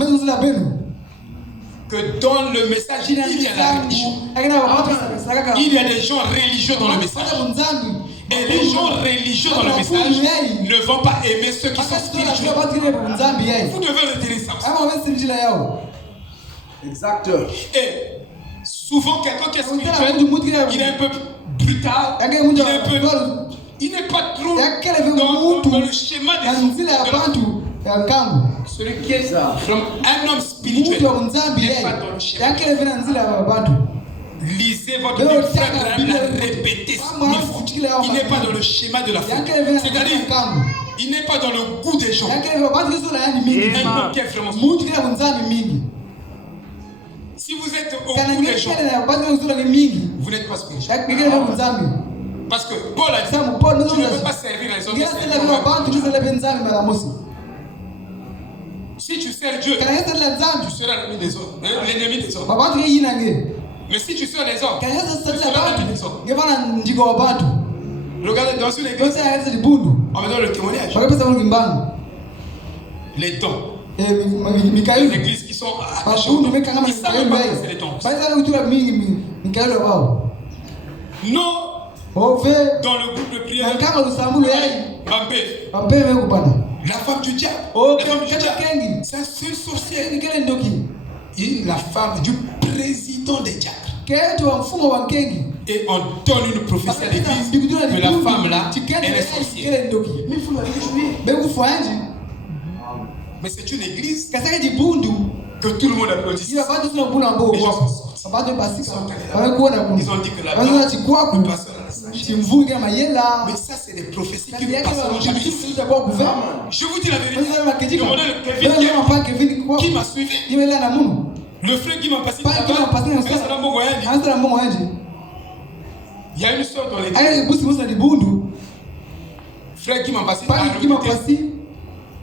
que dans le message, il y a la religion. Il y a des gens religieux dans le message. Et les gens religieux dans le message ne vont pas aimer ceux qui sont spirituels. Vous devez retenir ça. Exact. Et souvent, quelqu'un qui est spirituel, il est un peu brutal, il n'est pas trop dans le schéma des autres. Celui qui est un homme spirituel n'est pas dans le schéma. Lisez votre Bible, frère, la répétez 1000 fois. Il n'est pas dans le schéma de la foi. C'est-à-dire, il n'est pas dans le goût des gens. Un homme qui est vraiment spirituel. Si vous êtes au goût des gens, vous n'êtes pas spirituel. Parce que Paul a dit, tu ne peux pas servir les hommes. Si tu sers Dieu, tu seras l'ennemi des hommes. L'ennemi des hommes. Mais si tu sers les hommes, tu seras l'ennemi des hommes. Regardez dans une église, on me donne le témoignage. Les dons. Les églises qui sont attachées aux dons. Ils savent pas que c'est les dons. Non. Dans le groupe de prière, la femme du diable, c'est un seul sorcier. La femme du président des diables. Et on donne une prophétie à l'église que la femme là, elle est sorcière. Mais c'est une église que tout le monde applaudit. Les gens sont sortis. Ils ont dit que la femme, le pasteur a la sagesse. Mais ça, c'est des prophéties qui ne passeront jamais ici. Je vous dis la vérité. Demandez le Kevin qui m'a suivi. Le frère qui m'a passé il y a une soeur dans l'église. Frère qui m'a passé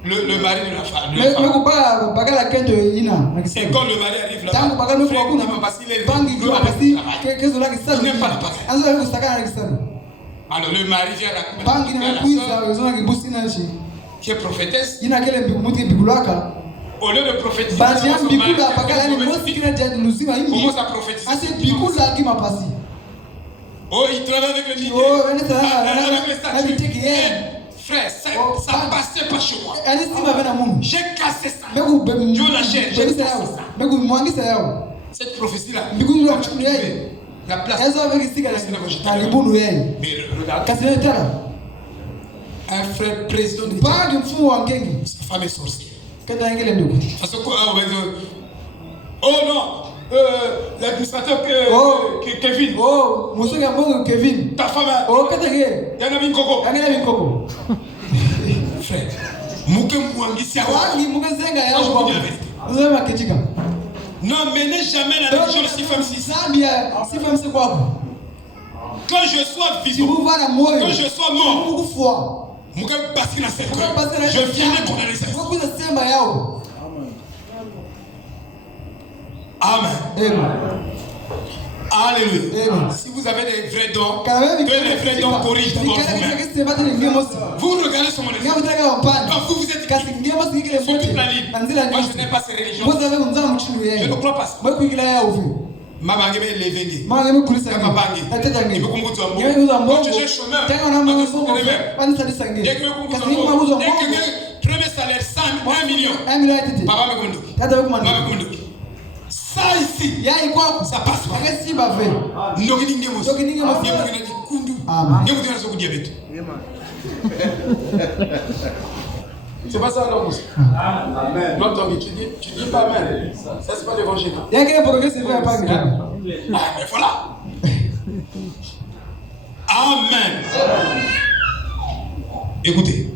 le mari de la femme. Et quand le mari arrive là-bas, le frère qui m'a passé il n'aime pas la parole. Alors le mari vient raconter à la soeur qui est prophétesse. Au lieu de prophétiser, commence à prophétiser. Oh, il travaille avec le micro. Avec les statues. Frère, ça passait pas chez moi. J'ai cassé ça. Dieu la chair, j'ai cassé ça. Cette prophétie-là, la place. Mais regardez. Un frère président de sa femme est sorcière. Parce que, oh non, l'administrateur Kevin. Oh, monsieur Kevin. Ta femme. Oh, Yanami Koko. Frère, non, menez jamais la religion de 6 femmes 6. Quand je sois vivant, quand je sois mort, je viendrai condamner ça. Amen. Alléluia. Si vous avez des vrais dons, que les vrais dons corrigent d'abord vous-même. Vous regardez sur mon exemple. Quand vous êtes sur toute la ligne, moi je n'aime pas ces religions. Je ne crois pas ça. Maman est levé. Quand tu es chômeur, dès que premier salaire 1 million, papa me conduit. Ça ici, ça passe pas. C'est pas ça l'homme. Amen. Tu dis pas amen. Ça c'est pas l'évangile. Mais voilà. Amen. Écoutez.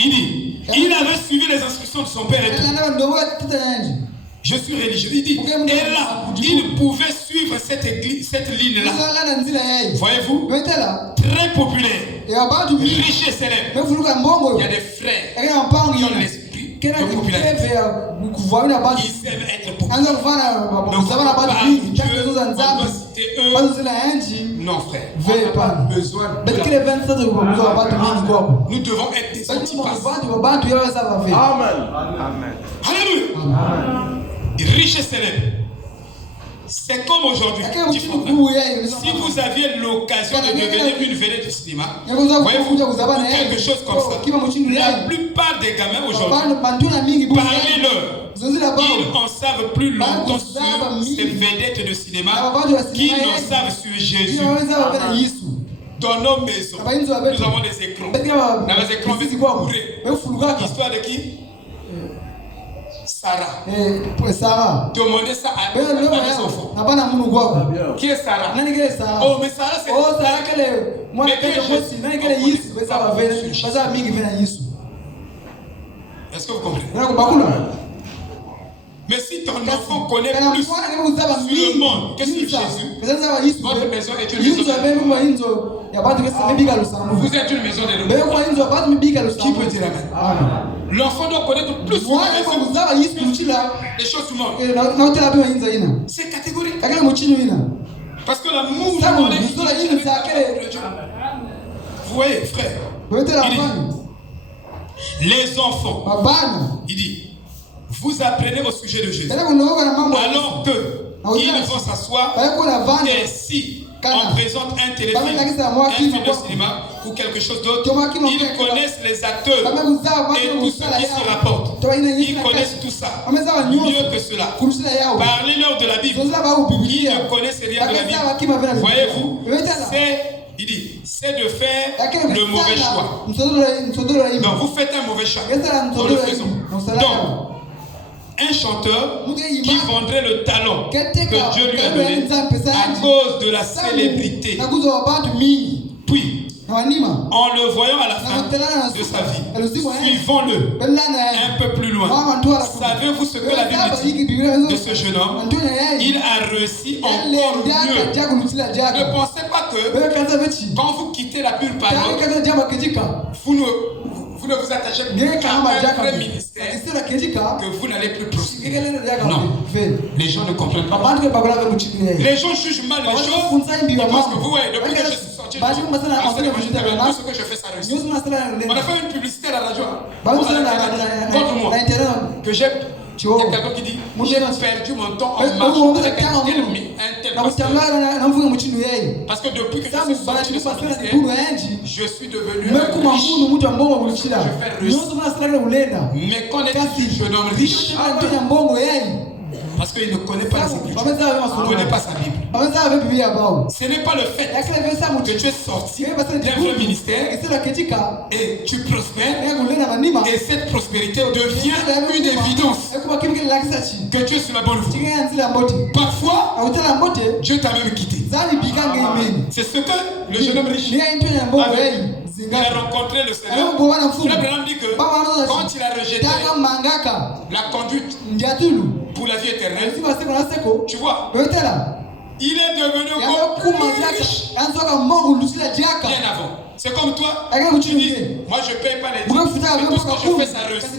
Il dit, il avait suivi les instructions de son père et tout. Je suis religieux. Il dit, et là, il pouvait suivre cette ligne-là. Voyez-vous? Très populaire, riche et célèbre. Il y a des frères qui ont l'esprit de popularité. Ils aiment être populaires. Donc, on doit citer eux. Non, frère. On n'a pas besoin de nous devons être des antipasses. Amen. Alléluia. Riche et célèbre. C'est comme aujourd'hui. Si vous aviez l'occasion de devenir une vedette du cinéma, voyez-vous, quelque chose comme ça, la plupart des gamins aujourd'hui, parlez-leur. Ils en savent plus longtemps sur ces vedettes de cinéma qu'ils en savent sur Jésus. Dans nos maisons, nous avons des écrans. Dans les écrans, histoire de qui? Sarah. Sarah. Demandez ça à des enfants. Qui est Sarah? Oh, mais Sarah, c'est. Est-ce que vous comprenez? Mais si ton enfant connaît plus sur le monde que sur Jésus, votre maison est une maison de vous êtes une maison de qui peut dire amen? L'enfant doit connaître plus sur la maison les choses du monde. C'est catégorique. Parce que l'amour du monde est. Vous voyez, frère, les enfants, il dit, vous apprenez au sujet de Jésus. Alors que ils vont s'asseoir et si on présente un téléfilm, un film de cinéma ou quelque chose d'autre, ils connaissent les acteurs et tout ce qui s'y rapporte. Ils connaissent tout ça mieux que cela. Parlez-leur de la Bible. Ils ne connaissent rien de la Bible. Voyez-vous, il dit, c'est de faire le mauvais choix. Non, vous faites un mauvais choix. Nous le faisons. Donc, un chanteur qui vendrait le talent que Dieu lui a donné à cause de la célébrité. Puis, en le voyant à la fin de sa vie, suivons-le un peu plus loin. Savez-vous ce que la Bible dit de ce jeune homme? Il a réussi encore mieux. Ne pensez pas que quand vous quittez la pure parole, vous ne vous attachez qu'à un vrai ministère que vous n'allez plus prospérer. Non, les gens ne comprennent pas. Les gens jugent mal les choses. Ils pensent que vous, depuis que je suis sorti, tout ce que je fais, ça réussit. On a fait une publicité à la radio contre moi. Que j'ai. Il y a quelqu'un qui dit, j'ai perdu mon temps en marche avec un tel pasteur. Parce que depuis que je suis sorti de son ministère, je suis devenu riche. Je fais réussir. Mais qu'en est-il du jeune homme riche? Parce qu'il ne connaît pas les Écritures. Il ne connaît pas sa Bible. Ce n'est pas le fait que tu es sorti d'un vrai ministère et tu prospères et cette prospérité devient une évidence que tu es sur la bonne voie. Parfois, Dieu t'a même quitté. C'est ce que le jeune homme riche il a rencontré le Seigneur. Frère Branham dit que quand il a rejeté la conduite pour la vie éternelle, tu vois, il est devenu beaucoup plus riche bien avant. C'est comme toi, tu dis, moi je ne paye pas les dîmes, mais tout ce que je fais, ça réussit.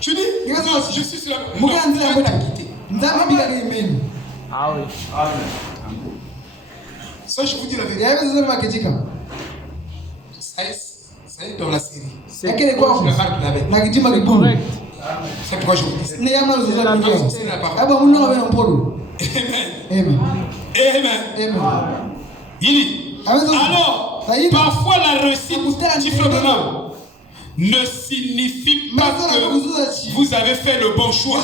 Tu dis, non, je suis sur la... Non, Dieu t'a quitté. Ah oui. Ça, je vous dis la vérité. Ça est dans la série. C'est Je le marque là-bas. correct. C'est pourquoi je vous dis ça. Amen. Amen. Il dit, alors, parfois la réussite du Branham ne signifie pas que vous avez fait le bon choix.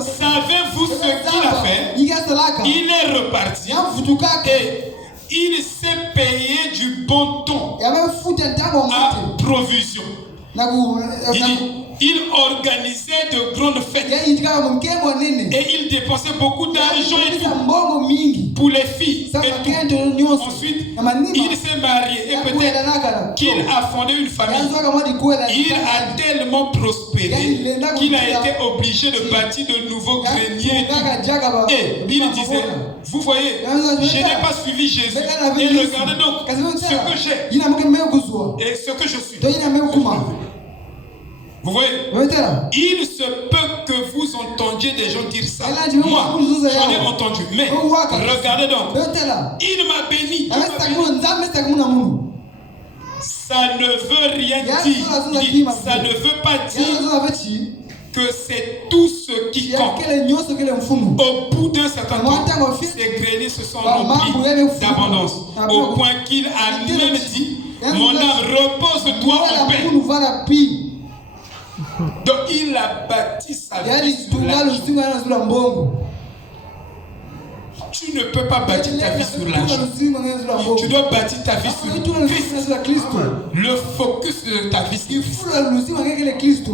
Savez-vous ce qu'il a fait? Il est reparti et il s'est payé du bon ton à provision. Il organisait de grandes fêtes et il dépensait beaucoup d'argent et tout pour les filles. Et tout. Ensuite, il s'est marié et peut-être qu'il a fondé une famille. Il a tellement prospéré qu'il a été obligé de bâtir de nouveaux greniers. Et il disait, vous voyez, je n'ai pas suivi Jésus. Et regardez donc ce que j'ai et ce que je suis. Vous voyez, il se peut que vous entendiez des gens dire ça. Moi, j'en ai entendu. Mais regardez donc, il m'a béni. Ça ne veut rien dire. Ça ne veut pas dire que c'est tout ce qui compte. Au bout d'un certain temps, ces greniers se sont remplis d'abondance. Au point qu'il a même dit, mon âme, repose-toi en paix. Donc il a bâti sa vie sur l'argent. Tu ne peux pas bâtir ta vie sur l'argent. Tu dois bâtir ta vie sur Christ. Le focus de ta vie, c'est Christ.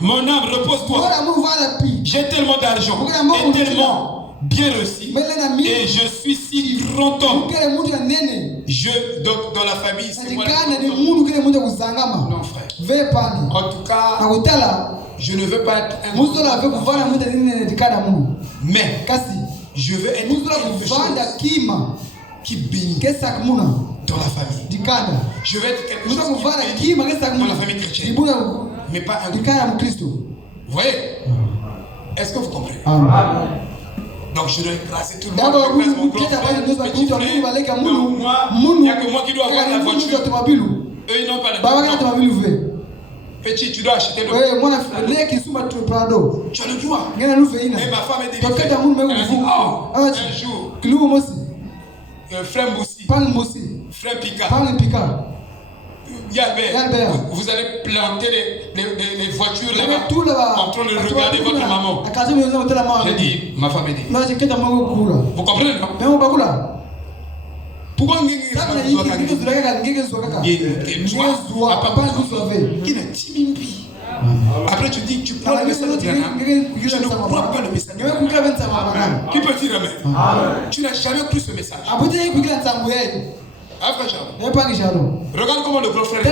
Mon âme, repose-toi. J'ai tellement d'argent et tellement bien reçu. Et je suis si grand homme. Donc dans la famille, c'est moi. Non, frère. En tout cas, je ne veux pas être un. Mais je veux être quelque chose qui bénit dans la famille. Je veux être quelque chose qui bénit dans la famille chrétienne. Mais pas un. Vous voyez? Est-ce que vous comprenez? Donc je dois écraser tout le monde. Donc moi, il n'y a que moi qui dois avoir la voiture. Eux, ils n'ont pas de voiture. Petit, tu dois acheter le. Tu as le droit. Et ma femme est délivrée. Elle a dit, un jour, frère Moussi, frère Pika, Yalbert, vous allez planter les voitures là-bas en train de regarder votre maman. J'ai dit, ma femme est délivrée. Vous comprenez, non? Pourquoi qui n'a après tu dis que tu prends le message de Diana, je ne crois pas le message. Qui peut dire amen? Tu n'as jamais cru ce message. Regarde comment le grand frère est.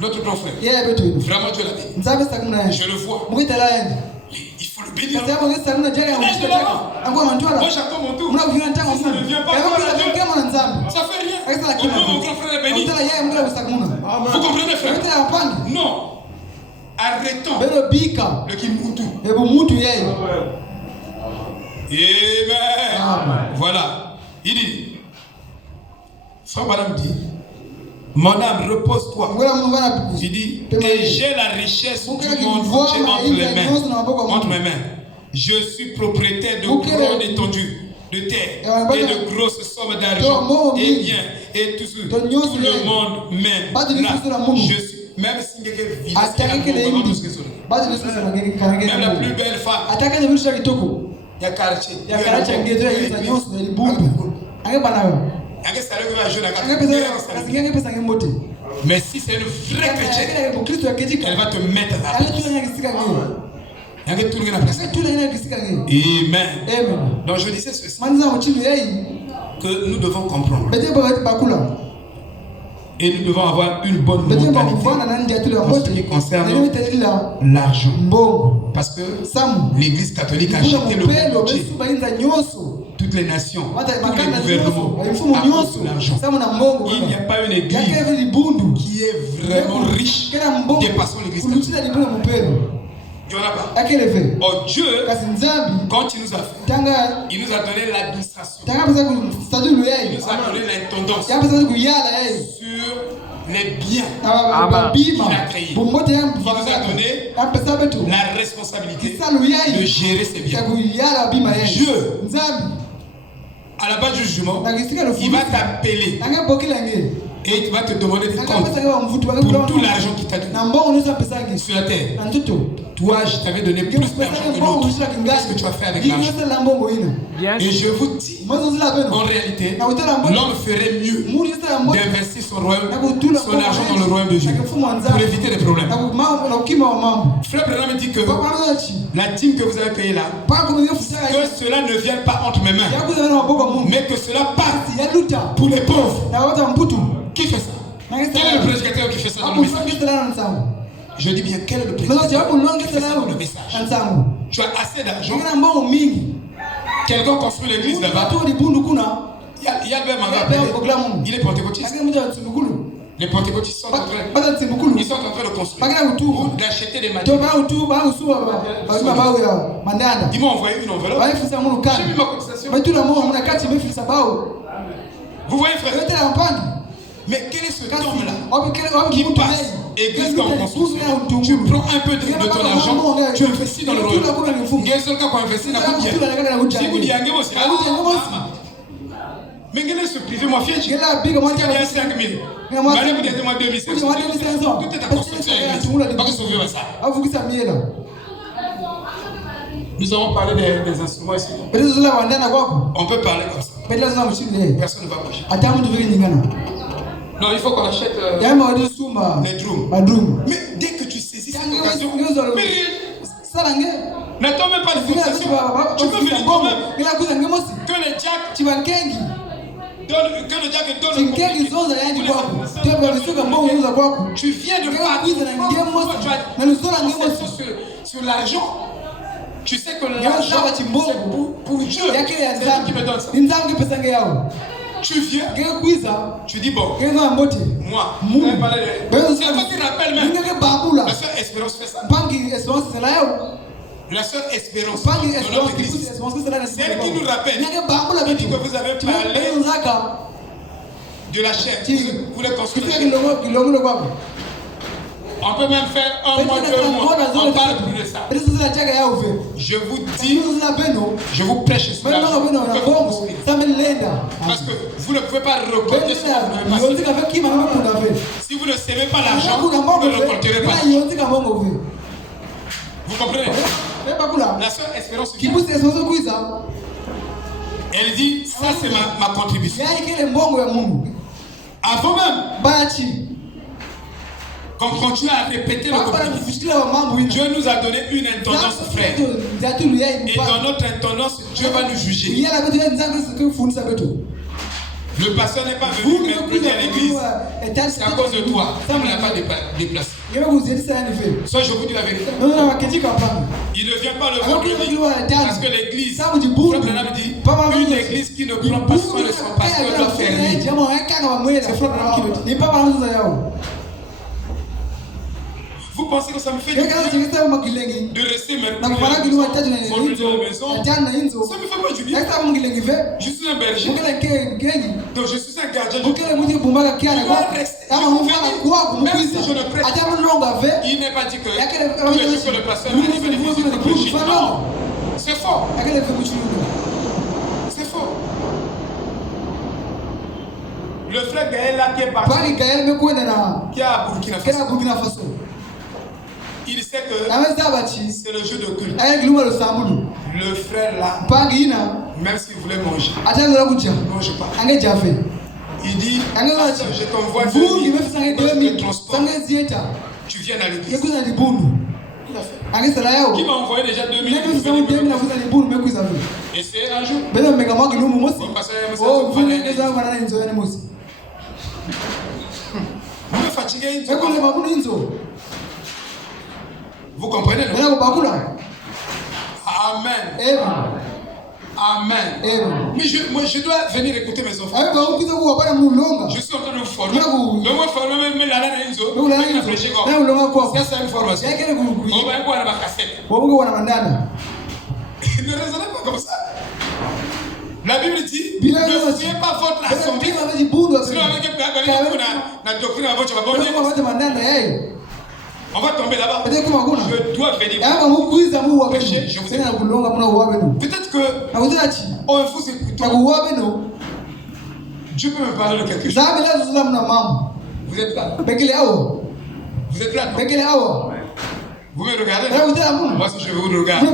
Notre grand frère. Vraiment Dieu l'a dit. Je le vois. Il faut le bénir. Moi j'attends mon tour. Si ça ne vient pas, ça fait rien. Au moins mon grand frère est béni. Vous comprenez, frère? Non. Arrêtons le Kimutu. Amen. Voilà. Il dit, frère madame dit, mon âme, repose-toi. Il dit, et j'ai la richesse du monde entier entre mes mains. Je suis propriétaire de grandes étendues de terre et de grosses sommes d'argent et biens et tout le monde m'aime. Là, je suis, même si même la plus belle femme, il y a quartier. Mais si c'est une vraie chrétienne, elle va te mettre là. Amen. Donc je disais ceci, que nous devons comprendre. Et nous devons avoir une bonne mentalité en ce qui concerne l'argent. Parce que l'Église catholique a jeté le monde entier, toutes les nations, tous les gouvernements, à cause de l'argent. Il n'y a pas une Église qui est vraiment riche dépassant l'Église catholique. Il n'y en a pas. Oh Dieu, quand il nous a fait, il nous a donné l'administration. Il nous a donné l'intendance sur les biens qu'il a créés. Il nous a donné la responsabilité de gérer ces biens. Dieu, à la base du jugement, il va t'appeler et il va te demander des comptes pour tout l'argent qu'il t'a donné sur la terre. Toi, je t'avais donné plus d'argent que l'autre. Qu'est-ce que tu as fait avec l'argent? Et je vous dis, en réalité, l'homme ferait mieux d'investir son argent dans le royaume de Dieu pour éviter des problèmes. Frère Branham me dit que la dîme que vous avez payée là, que cela ne vienne pas entre mes mains, mais que cela parte pour les pauvres. Qui fait ça? Quel est le prédicateur qui fait ça dans le message? Je dis bien, quel est le prédicateur qui fait ça dans le message? Tu as assez d'argent. Quelqu'un construit l'église là-bas. Il y a le même il est pentecôtiste. Les pentecôtistes sont en train de construire ou d'acheter des matériaux. Ils m'ont envoyé une enveloppe. J'ai mis ma cotisation. Vous voyez, frère? Mais quel est ce homme-là qui passe église comme construction? Tu prends un peu de ton argent, tu investis dans le royaume. Il y a un seul cas pour investir dans le bien. Si vous dites, mais quel est ce privé? Moi, fier, il y a 5 000. Allez, vous dites, moi, 2 500. Tout est à construction à l'église. Pas que sauver ça. Nous avons parlé des instruments ici. On peut parler comme ça. Personne ne va bouger. Non, il faut qu'on achète Yama wadi sumba. les drums. Madrum. Mais dès que tu saisis cette Yange occasion, ngezolo. mais Salange. n'attends même pas de fixation. Tu peux venir quand même. Ila kuza ngemosi. Que les jacks Chibankengi. que le jack donne le Chinkengi zoza yani kwako. Tebe bisuka mbongo yuza kwako. Tu viens de Ngela kuza na ngemosi. Na lusola ngemosi. sur l'argent. Tu sais que Ngela l'argent, shaba c'est chimbongo. pour Dieu. Yake ya C'est lui qui me donne ça. nzambi. Nzambi pesa nge yao. Tu viens, Ngela kuza. tu dis bon, Ngela mbote. moi, Mou. c'est toi qui rappelles même. Ngela babula. La soeur Espérance fait ça. Banki Espérance c'est là yao. La soeur Espérance Banki de notre Espérance église. c'est C'est elle qui nous rappelle. Ngela babula Il dit betu. que vous avez Tu parlé nzaka. de la chair. Ti. Vous voulez construire Kifika la chair. kilomolo kwako. On peut même faire un mois, 2 mois. On parle plus de ça. Je vous dis, je vous prêche sur la joie. Parce que vous ne pouvez pas récolter ce que vous n'avez pas semé. Si vous ne semez pas l'argent, vous ne récolterez pas. Vous comprenez? La soeur Espérance vient. Elle dit, ça c'est ma contribution. Avant même qu'on continue à répéter le communiqué, Dieu nous a donné une intendance, frère. Et dans notre intendance, Dieu va nous juger. Le pasteur n'est pas venu mercredi à l'église. C'est à cause de toi. Il ne l'a pas déplacé. Soit je vous dis la vérité. Il ne vient pas le vendredi. Parce que l'église, Frère Branham dit, une église qui ne prend pas soin de son pasteur doit fermer. C'est Frère Branham qui le dit. Vous pensez que ça me fait du bien de rester maintenant à la maison? Ça me fait pas du bien. Je suis un berger. Donc je suis un gardien. Je dois rester. Même si je ne prêche pas. Il n'est pas dit que tous les jours que le pasteur arrive à l'église, il faut prêcher. Non, c'est faux. C'est faux. Le frère Gaël là qui est parti, qui est à Burkina Faso, il sait que c'est le jeu de culte. Le frère là, même s'il voulait manger, il ne mange pas. Il dit, je t'envoie 2000, moi je te transporte. Tu viens à l'église. Il a fait. Qui m'a envoyé déjà 2000. Et c'est un jour. Vous me fatiguez. Vous comprenez, non? Amen. Amen. Mais je dois venir écouter mes enfants. Je suis en train de vous former. De me former, mais là, c'est une formation. On va voir la cassette. Ne raisonnez pas comme ça. La Bible dit, ne fuyez pas votre assemblée. Sinon, avec la doctrine, on va tomber là-bas. Je dois venir. Péché, je vous écoute. Peut-être que on vous écoute. Dieu peut me parler de quelque chose. Vous êtes là. Vous êtes là. Non? Vous me regardez. Moi, si je vous regarde.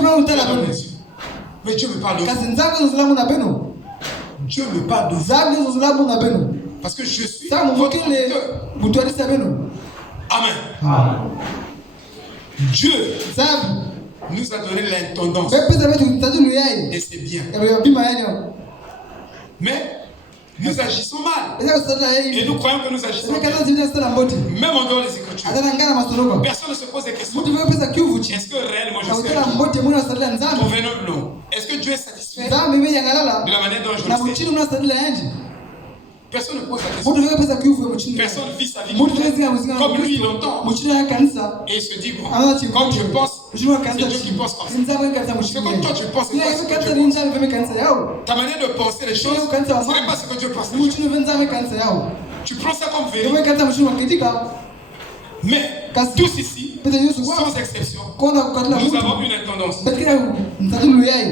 Mais Dieu me parle de vous. Dieu me parle de vous. Parce que je suis votre acteur. Amen. Dieu nous a donné l'intendance. Et c'est bien. Mais nous agissons mal. Et nous croyons que nous agissons bien. Même en dehors des Écritures. Personne ne se pose des questions. Est-ce que réellement je suis un non. Est-ce que Dieu est satisfait de la manière dont je le sais? Personne ne pose la question. Personne vit sa vie comme lui il entend. Et il se dit, bon, comme je pense, c'est Dieu qui pense comme ça. C'est comme toi tu penses, c'est pas ce que Dieu pense. Ta manière de penser les choses, ce n'est pas ce que Dieu pense. Tu prends ça comme vérité. Mais tous ici, sans exception, nous avons une intendance.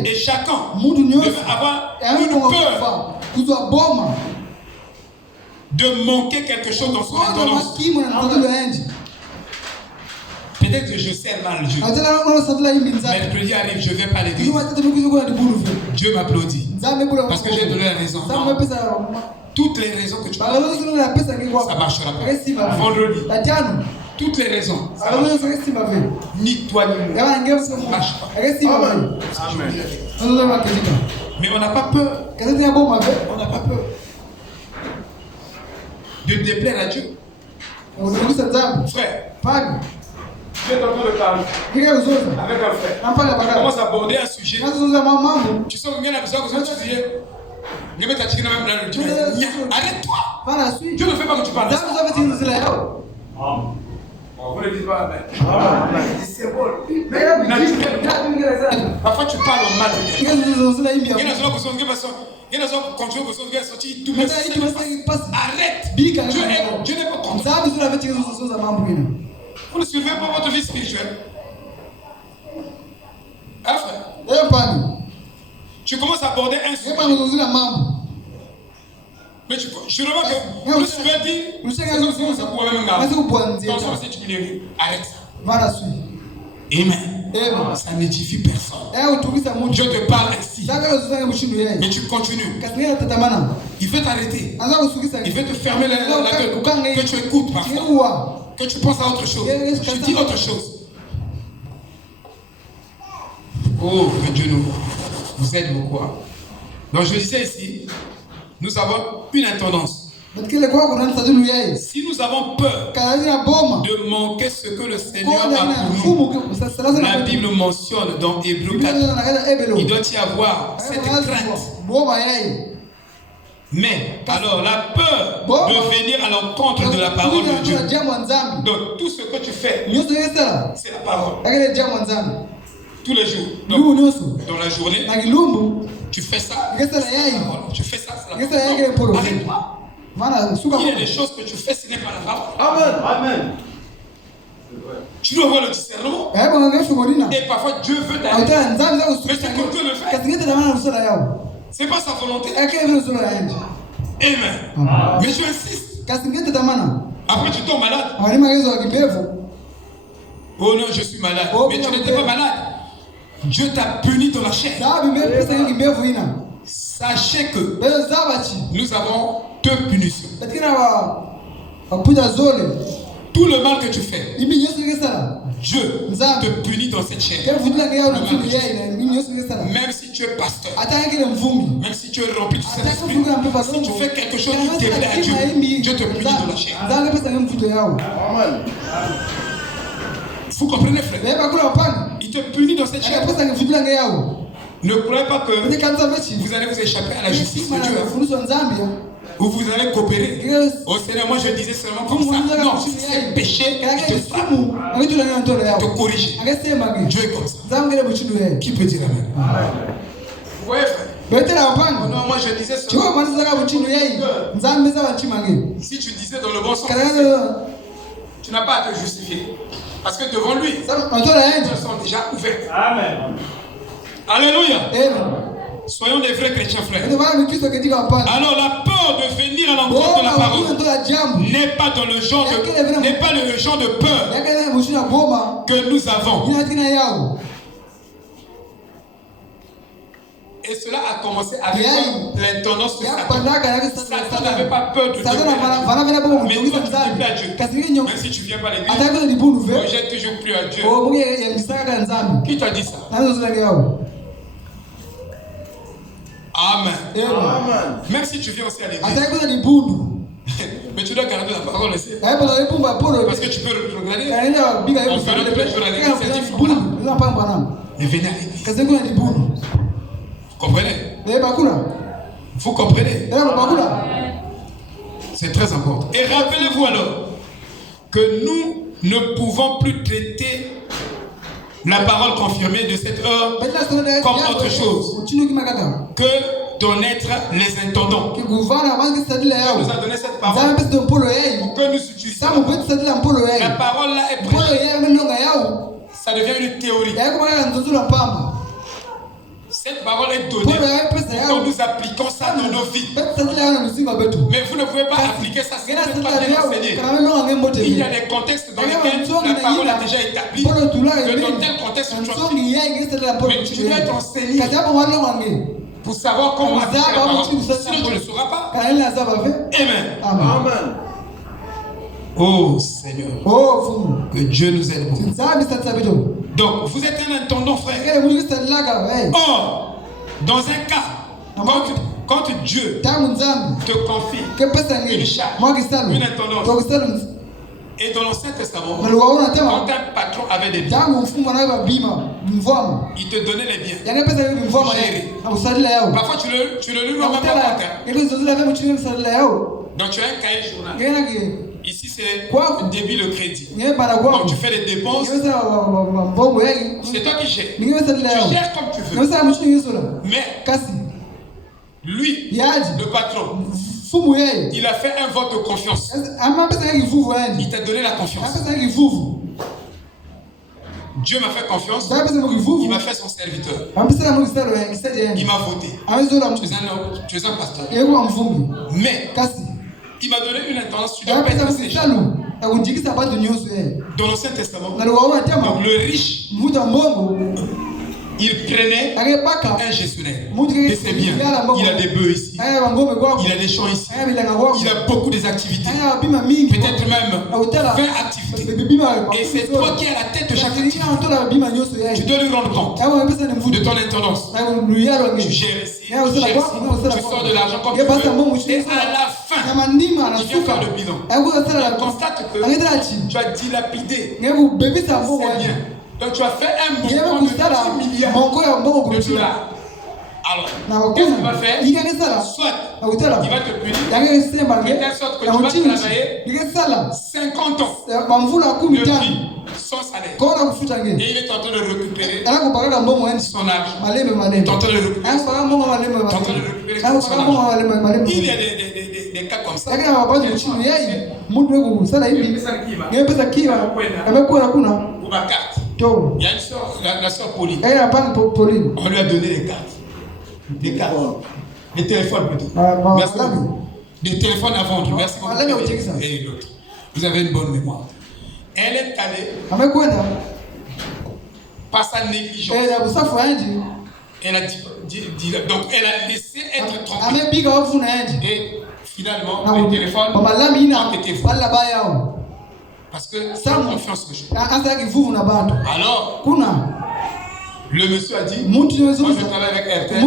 Et chacun devait avoir une peur de manquer quelque chose dans son intendance. Peut-être que je sers mal Dieu. Mercredi arrive, je ne vais pas à l'église. Dieu m'applaudit. Parce que j'ai donné la raison. Non. toutes les raisons que tu as, ça marchera pas. Vendredi, toutes les raisons, ça marchera pas. Ni toi ni moi, ça ne marche pas. Mais on n'a pas peur. On n'a pas peur de déplaire à Dieu. Frère, tu es en train de parler avec un frère. Tu commences à aborder un sujet. Tu sens que quelqu'un a besoin que tu dises. Arrête-toi. Dieu ne fait pas que tu parles. Vous ne dites pas amen. C'est bon. Parfois tu parles au mal de Dieu. Arrête. Dieu n'est pas content. Vous ne suivez pas votre vie spirituelle. Hein, frère? Tu commences à aborder un sujet. Mais je remarque que plus tu vas dire, c'est comme si ça pouvait même garder. Comme ça, si tu peux dire, arrête ça. Amen. Ça n'édifie personne. Dieu te parle ainsi. Mais tu continues. Il veut t'arrêter. Il veut te fermer la gueule. Que tu écoutes parfois. Que tu penses à autre chose. Tu dis autre chose. Oh, que Dieu nous aide beaucoup. Donc je disais ici, nous avons une intendance. Si nous avons peur de manquer ce que le Seigneur a pour nous, la Bible mentionne dans Hébreux 4, il doit y avoir cette crainte. Mais, alors, la peur de venir à l'encontre de la parole de Dieu. Donc, tout ce que tu fais, c'est la parole. Tous les jours. Donc, dans la journée, tu fais ça, c'est la parole. Tu fais ça, c'est la parole. Arrête-toi. Il y a des choses que tu fais, ce n'est pas la parole. Amen. Tu dois avoir le discernement. Et parfois, Dieu veut t'arrêter. Mais c'est que Dieu le fait. C'est pas sa volonté. Amen. Mais tu insistes. Après, tu tombes malade. Oh non, je suis malade. Mais tu n'étais pas malade. Dieu t'a puni dans la chair. Sachez que nous avons deux punitions. Tout le mal que tu fais, Dieu te punit dans cette chair. Même si tu es pasteur, même si tu es rempli de Saint-Esprit, si tu fais quelque chose qui déplaît à Dieu, Dieu te punit dans la chair. Vous comprenez, frère? Il te punit dans cette chair. Ne croyez pas que vous allez vous échapper à la justice de Dieu. Ou vous allez coopérer. Au Seigneur, moi je disais seulement comme ça. Non, si c'est péché, il te frappe. Il te corrige. Dieu est comme ça. Qui peut dire amen? Vous voyez, frère? Oh non, moi je disais seulement. Si tu disais dans le bon sens, tu n'as pas à te justifier. Parce que devant lui, les sont déjà ouvertes. Amen. Alléluia. Soyons des vrais chrétiens, frères. Alors la peur de venir à l'encontre de la parole n'est pas dans le genre de, n'est pas le genre de peur que nous avons. Et cela a commencé avec l'intendance de Satan. Satan n'avait pas peur de Dieu. Mais toi, tu ne dis pas à Dieu. Même si tu ne viens pas à l'église, moi j'ai toujours plu à Dieu. Qui t'a dit ça? Amen. Même si tu viens aussi à l'église. Mais tu dois garder la parole aussi. Parce que tu peux regarder. On fait le plein jour à l'église, c'est différent. Et venez à l'église. Vous comprenez? Vous comprenez? C'est très important. Et rappelez-vous alors que nous ne pouvons plus traiter la parole confirmée de cette heure comme autre chose que d'en être les intendants. Il nous a donné cette parole pour que nous utilisions. La parole là est prêchée. Ça devient une théorie. Cette parole est donnée pour que nous appliquions ça dans nos vies. Mais vous ne pouvez pas appliquer ça si vous n'êtes pas bien enseigné. Il y a des contextes dans lesquels la parole a déjà établi que dans tel contexte tu appliques. Mais tu dois être enseigné pour savoir comment appliquer la parole. Sinon, tu ne sauras pas. Amen. Amen. Oh Seigneur. Oh, que Dieu nous aide beaucoup. Donc, vous êtes un intendant, frère. Or, dans un cas, quand Dieu te confie une charge, une intendance, et dans l'Ancien Testament, quand un patron avait des biens, il te donnait les biens. Parfois, tu le lis dans même pas. Donc, tu as un cahier journal. Ici, c'est le débit, le crédit. Donc, tu fais les dépenses. C'est toi qui gères. Tu gères comme tu veux. Mais, lui, le patron, il a fait un vote de confiance. Il t'a donné la confiance. Dieu m'a fait confiance. Il m'a fait son serviteur. Il m'a voté. Tu es un pasteur. Mais, il m'a donné une intendance. Tu dois payer ses gens. Dans l'Ancien Testament, donc le riche, il prenait un gestionnaire de ses biens. Il a des bœufs ici. Il a des champs ici. Il a beaucoup d'activités. Peut-être même 20 activités. Et c'est toi qui es à la tête de chaque activité. Tu dois lui rendre compte de ton intendance. Tu gères ici. Tu sors de l'argent comme tu veux. Et à la fin, tu viens faire le bilan. Tu constates que tu as dilapidé. C'est bien. Donc tu as fait un mouvement de 10 milliards de dollars. Alors, qu'est-ce qu'il va faire? Soit il va te punir, de telle sorte que tu vas travailler 50 ans de vie sans salaire. Et il est en train de récupérer son argent. Il est en train de récupérer son argent. Il y a des cas comme ça. Pour ma carte. Il y a une soeur, la soeur Pauline. On lui a donné des cartes. Des cartes. Des téléphones plutôt. Merci beaucoup. Des téléphones à vendre. Merci beaucoup. Et l'autre. Vous avez une bonne mémoire. Elle est allée par sa négligence. Elle a dit, donc elle a laissé être trompée. Et finalement, les téléphones ont été volés. Parce que c'est une confiance que je. Alors, le monsieur a dit, moi je travaille avec RTL.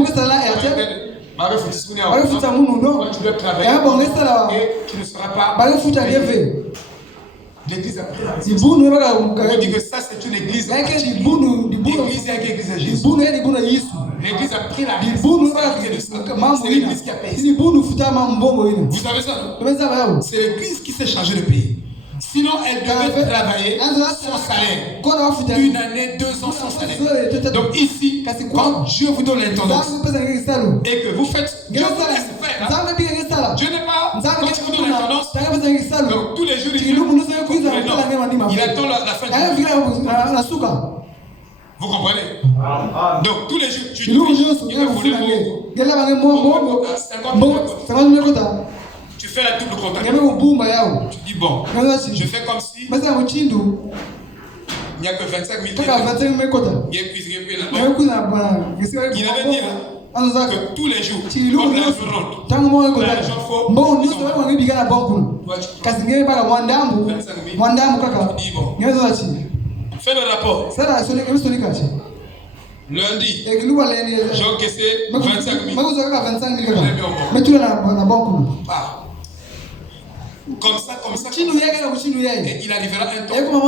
Tu dois travailler et tu ne seras pas. L'église a pris la décision. On dit que ça c'est une église. L'église avec l'église à Jésus. L'église a pris la responsabilité de ça. C'est l'église qui a payé. Vous savez ça, non? C'est l'église qui s'est chargée de payer. Sinon, elle devait travailler sans salaire. Une année, 2 ans sans salaire. Donc ici, quand Dieu vous donne l'intendance et que vous faites, Dieu vous laisse faire. Dieu n'est pas, quand il vous donne l'intendance, donc tous les jours, il attend la fin du mois. Vous comprenez? Donc tous les jours, tu dis, il va voler mon 50 000. Tu fais la double contact. Tu dis bon, je fais comme si il n'y a que 25 000. Il avait dit que tous les jours, comme l'argent rentre, l'argent faut. Tu dis bon, fais le rapport. Lundi, j'ai encaissé 25 000. Comme ça. Et il arrivera un temps tellement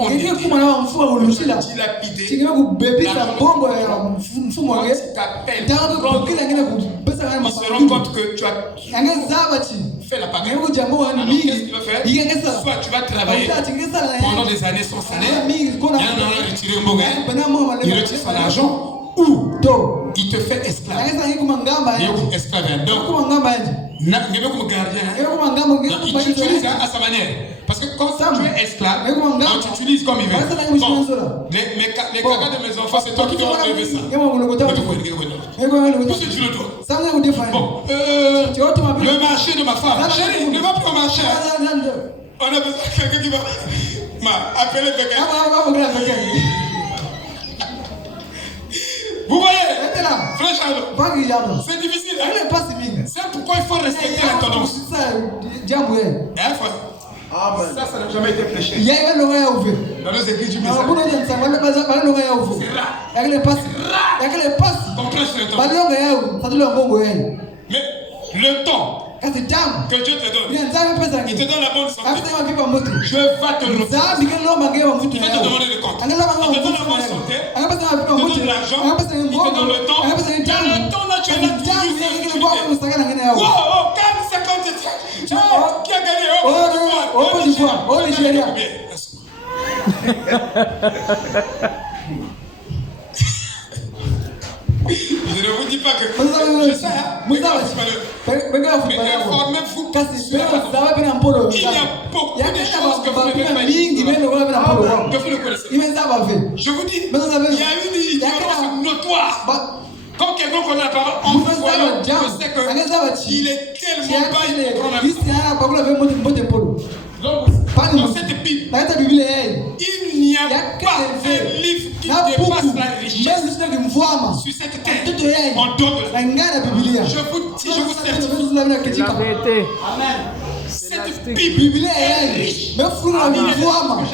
endetté, dilapidé, il se rend compte que tu as fait la pagaille. Alors qu'est-ce qu'il va faire? Soit tu vas travailler pendant des années sans salaire, il y en a retiré un mauvais, il retire son argent, ou il te fait esclave. Esclave. Donc, il t'utilise à sa manière. Parce que quand tu es esclave, tu utilises comme il veut. Bon, les cagas de mes enfants, c'est toi qui dois enlever ça. Tout ce que tu le dois. Bon, le marché de ma femme. Chérie, ne va plus au marché. On a besoin de quelqu'un qui va appeler quelqu'un. Vous voyez? Ete là. Frère Charles, Bangi yabo. c'est difficile. Akile Hein? pasi mingi. C'est pourquoi il faut respecter la tendance. Ça jambo ye. Hein, frère? Amen. Ça n'a jamais été prêché. Yeye lo ya uve. Dans nos écritures, Na kuna nje nsanga bale lo ya uve. c'est rare. Akile pasi. Akile pasi. Comprends ce temps. Bale lo ya uve. Sadilo mbongo ye. Mais le temps Kasi jambo. que Dieu te donne, Ni nzambe pesa il te ngi. donne la bonne santé. Afite ma vipa moto. Je vais te le faire. Nzambe ke lo mange wa mfuto Il va ya. te demander le compte. Angela mange wa Il te donne mfuto la bonne ya. santé. Anga pesa ma vipa Il te moto. donne l'argent. Anga pesa Il te mbongo. donne le temps. Anga pesa Dans jambo. le temps là, tu es là pour Jambo juste ye faire ke ce lo que tu bo fais. ko ngene ya. Oh, oh, calme 50 et qui a gagné? Oh, Côte d'Ivoire. Oh, Nigeria. Je ne vous dis pas que je sais, hein. Musa Mais informez-vous sur la parole. Il y a beaucoup de choses que vous ne connaissez pas. Que vous ne connaissez pas. Je vous dis, il y a une ignorance notoire. Quand quelqu'un connaît la parole, en voyant, je sais qu'il est tellement bas, il comprend la parole. Donc, dans cette Bible, il n'y a pas un livre qui dépasse la richesse sur cette terre en dehors de la Bible. Je vous dis, je vous certifie. La vérité. Cette Bible est riche. Je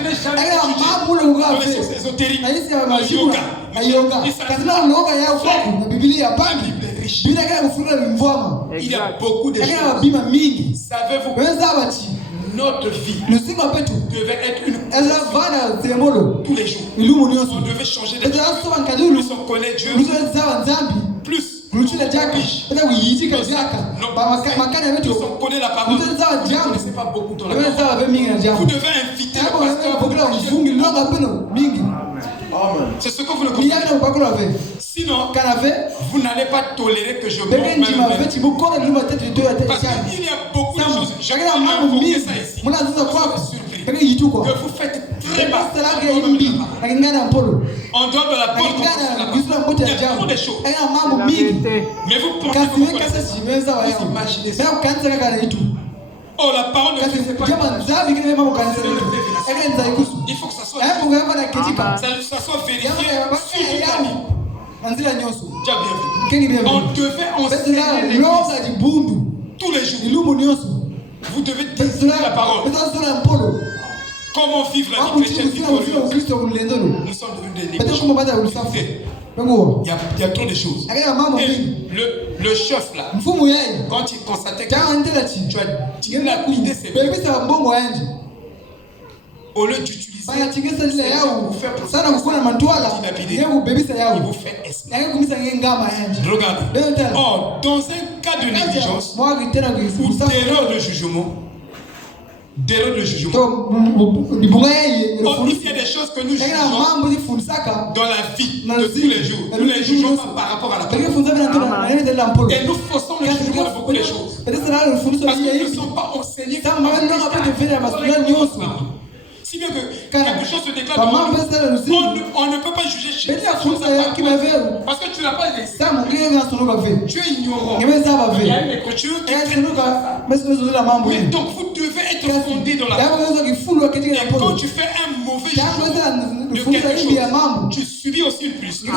n'ai jamais étudié dans les sciences ésotériques, dans le yoga. Il y a beaucoup de choses. Savez-vous, notre vie devait être une tous les jours. On devait changer de vie. Plus on connaît Dieu, plus on connaît la parole. Vous ne connaissez pas beaucoup dans la parole. Vous devez inviter le pasteur. C'est ce que vous ne comprenez pas. Sinon, vous n'allez pas tolérer que je monte même. Parce qu'il y a beaucoup de choses. Je vais invoquer ça ici. Vous serez surpris que vous faites très bas. En dehors de la porte, il y a trop de choses. La vérité. Mais vous pensez que vous connaissez. Vous imaginez ça. Oh, la parole de Dieu, c'est pas il faut que ça soit ça soit vérifié sur toute la vie. Tu as bien vu. On devait enseigner l'église tous les jours. Vous devez décider la parole. Comment vivre la vie chrétienne victorieuse. Nous sommes devenus des négociants. Il y a trop de choses. Et le chef là, quand il constatait que tu as dilapidé ses biens, au lieu d'utiliser pour faire dilapider, il vous fait esprit. Regardez. Or, dans un cas de négligence ou d'erreur de jugement, il y a des choses que nous jugeons dans la vie de tous les jours. Nous ne les jugeons pas par rapport à la parole. Et nous forçons le jugement de beaucoup de choses. Parce qu'ils ne sont pas enseignés. Si bien que quelque chose se déclare devant nous, on ne peut pas juger chez parce que tu n'as pas laissé. Tu es ignorant. Il y a une écriture qui est mais donc vous devez être fondé dans la parole. Et quand tu fais un mauvais jugement de quelque chose, tu subis aussi une punition.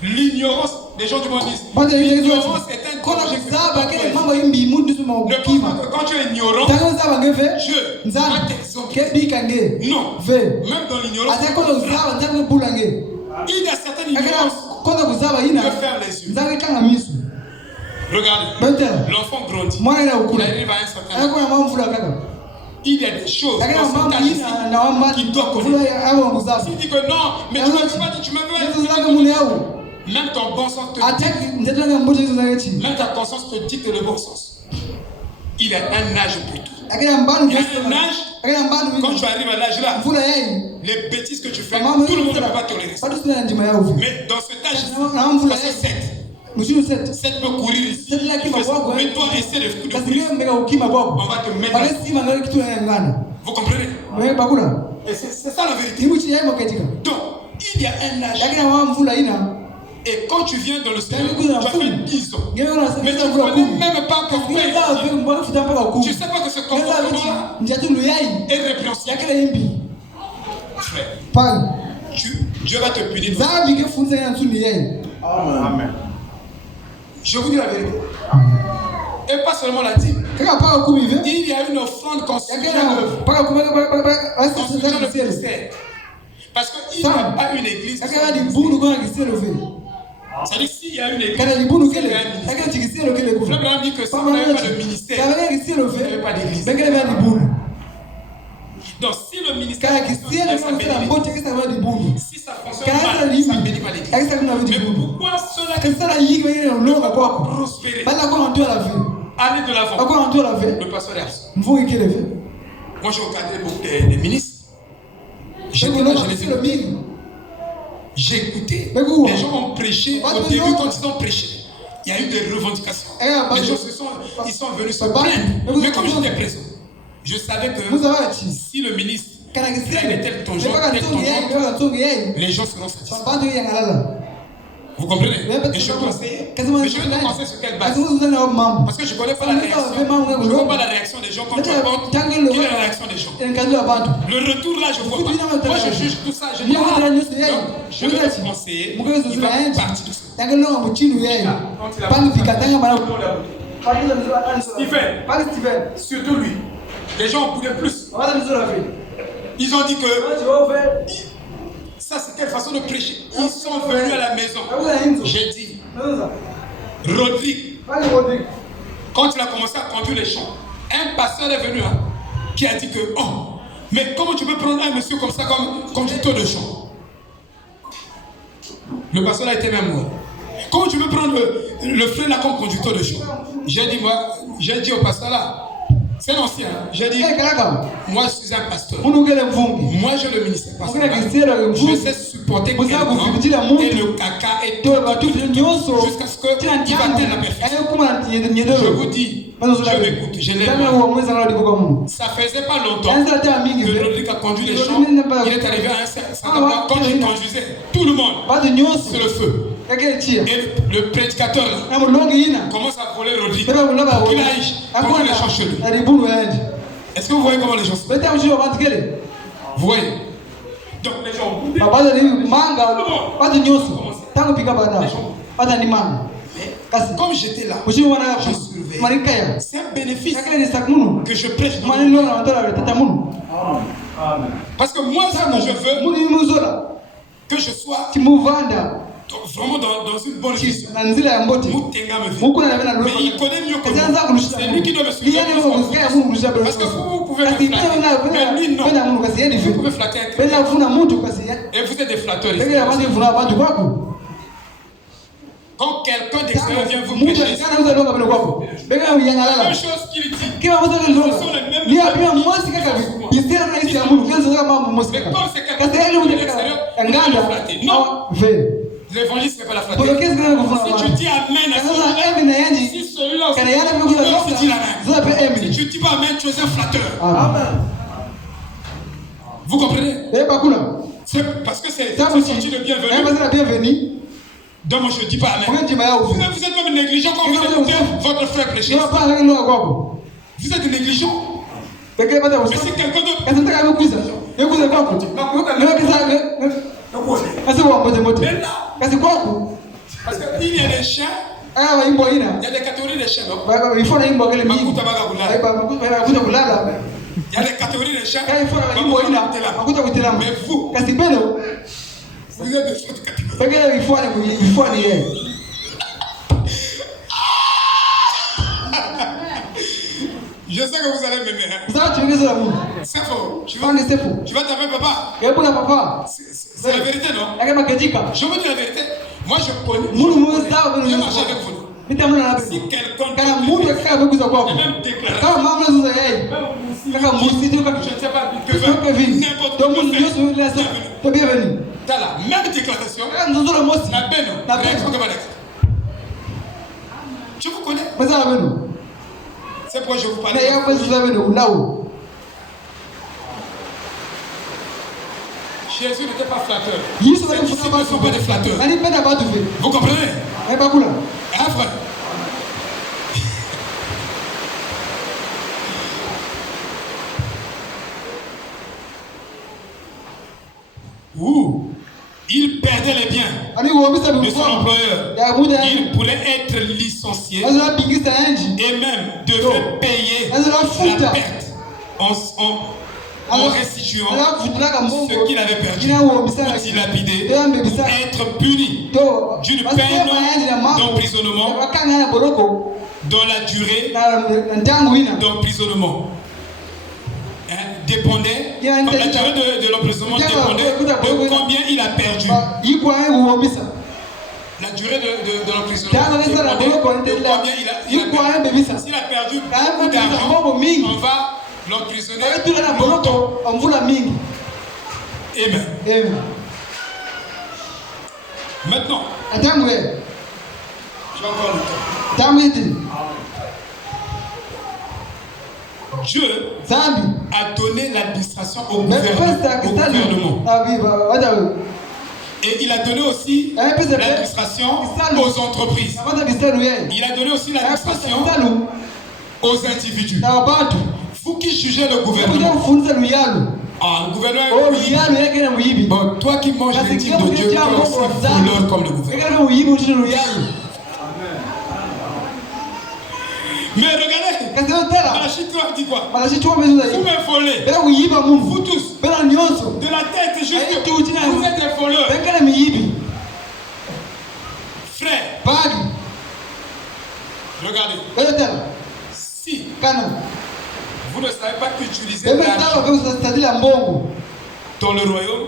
L'ignorance, les gens du monde disent, l'ignorance est un danger. Ne pense pas que quand tu es ignorant, Dieu va t'exaucer. Non, même dans l'ignorance, il y a certaines ignorances de faire les yeux. Regardez, l'enfant grandit, il arrive à un certain âge. Il y a des choses dans cet âge ici qu'il doit connaître. S'il dit que non, mais tu ne m'avais pas dit, tu m'avais dit. Même ton bon sens te dit, même ta conscience te dit que le bon sens. Il y a un âge pour tout. Il y a un âge, quand tu arrives à l'âge là, les bêtises que tu fais, tout le monde ne peut pas tolérer ça. Mais dans cet âge, c'est 7 peut courir ici, mais toi essaie de courir. On va te mettre. Vous comprenez? Et c'est ça la vérité. Donc, il y a un âge. Et quand tu viens dans le Seigneur, tu as fait 10 ans. Mais tu ne connais même pas comment faire. Tu ne sais pas que ce comportement est répréhensible. Frère, Dieu va te punir. Zambi ke funza ya nsuni yeye. Amen. Je vous dis la vérité. Et pas seulement la dîme. Kaka paka kumi hivi. Il y a une offrande construisant Yakena paka kumi construisant le paka ministère. Parce qu'il n'y a pas une église. Yakena di bunu kwa kiselo vile. C'est-à-dire s'il y a une église, Kana di bunu c'est kele. un ministère. Yakena tikiselo kele Le kufa. Abraham dit que si on n'avait pas de ministère, Kabele kiselo il n'y avait vile. pas d'église. Bekele ba di bunu. Donc si le ministère Kana kiselo ça kwa bénit kisela mbote kisa ba di bunu. si ça fonctionne Kana mal, limi. ça ne bénit pas l'église. Yakisa kuna ba di Mais bunu. pourquoi cela qui Kisa la yiki wengine unonga kwako. prospérer, Bala kwa mtu la vie. aller de l'avant, Kwa mtu la vie. le pasteur est absent. Mvungi kile vile. Moi j'ai encadré beaucoup de ministres. J'étais là, je les ai écoutés. J'ai écouté. Les gens ont prêché. Au début, quand ils ont prêché, il y a eu des revendications. Les gens ils sont venus se plaindre. Mais comme j'étais présent, je savais que si le ministre avait tel ton genre, les gens seront satisfaits. Vous comprenez? Et je conseille. Mais je vais te conseiller sur quelle base? Parce que je ne connais pas la réaction. Je ne vois pas la réaction des gens quand tu apportes. Quelle est la réaction des gens? Le retour là, je ne vois pas. Moi, je juge tout ça. Je dis, je vais te conseiller. Il va faire partie de ça. Stephen, surtout lui. Les gens en voulaient plus. Ils ont dit que ça c'est quelle façon de prêcher. Ils sont venus à la maison. J'ai dit, Rodrigue, quand il a commencé à conduire les chants, un pasteur est venu qui a dit que, oh, mais comment tu peux prendre un monsieur comme ça comme conducteur de chant? Le pasteur a été même mort. Comment tu peux prendre le frère là comme conducteur de chant? J'ai dit au pasteur là, c'est un ancien. J'ai dit, moi je suis un pasteur. Moi j'ai le ministère pastoral. Je sais supporter quelqu'un et le caca et tout jusqu'à ce qu'il atteigne la perfection. Je vous dis, je m'écoute, je l'aime. Ça faisait pas longtemps que Rodrigue a conduit les champs. Il est arrivé à un certain moment, quand il conduisait, tout le monde, c'est le feu. Et le prédicateur là, commence à voler Rodrigue pour qu'il aille conduire les champs chez lui. Est-ce que vous voyez comment les gens sont? Vous voyez? Donc les gens comme j'étais là, je surveillais. C'est un bénéfice que je prêche dans le monde. Parce que moi, ça que je veux, que je sois vraiment dans une bonne position. Mais il connaît mieux que moi. C'est lui qui doit me suivre. Parce que vous pouvez me flatter. Mais lui, non. Vous pouvez flatter un chrétien. Et vous êtes des flatteurs. Quand quelqu'un d'extérieur vient vous prêcher, c'est la même chose qu'il dit. Ce sont les mêmes mais comme c'est quelqu'un de l'extérieur, vous devez le flatter. Non. L'évangile, ce n'est pas la flatterie. Si tu dis Amen à celui-là, si celui-là aussi dit l'Amen. Si tu ne dis pas Amen, tu es un flatteur. Amen. Vous comprenez? C'est parce que c'est sorti de bienvenue. Donc moi je ne dis pas Amen. Vous êtes même négligent quand vous écoutez votre frère prêcher. Vous êtes négligent. Mais si quelqu'un d'autre... Mais là, parce qu'il y a des chiens, il y a des catégories de chiens. Il y a des catégories de chiens. Mais vous, vous êtes de cette catégorie. Je sais que vous allez m'aimer. C'est faux. Tu vas taper papa. C'est la vérité, non? Je vous dis la vérité. Moi, je connais. Je marche avec vous. Si quelqu'un et même déclaré, je ne sais pas, n'importe quoi, dans la même déclaration, je vous connais. C'est pourquoi je vous parle. Jésus n'était pas flatteur. Ses disciples ne sont pas des flatteurs. Vous comprenez? Hein, frère? Il perdait les biens de son employeur, il pourrait être licencié et même devait payer la perte en restituant ce qu'il avait perdu, ou dilapidé, ou être puni d'une peine d'emprisonnement dans la durée d'emprisonnement. Dépendait, la durée de l'emprisonnement dépendait de combien il a perdu. La durée de l'emprisonnement dépendait de combien il a perdu. S'il a perdu beaucoup d'argent, on va l'emprisonner longtemps. Amen. Maintenant, j'ai encore le temps. Dieu a donné l'administration au gouvernement. Et il a donné aussi l'administration aux entreprises. Il a donné aussi l'administration aux individus. Vous qui jugez le gouvernement. Le gouvernement. Bon, toi qui manges les dîmes de Dieu, tu es aussi voleur comme le gouvernement. Mais regardez, Malachie 3 dit quoi? Vous me volez. Vous tous. De la tête jusqu'au pied. Vous êtes des voleurs. Frère. Regardez. Si vous ne savez pas utiliser l'argent dans le royaume,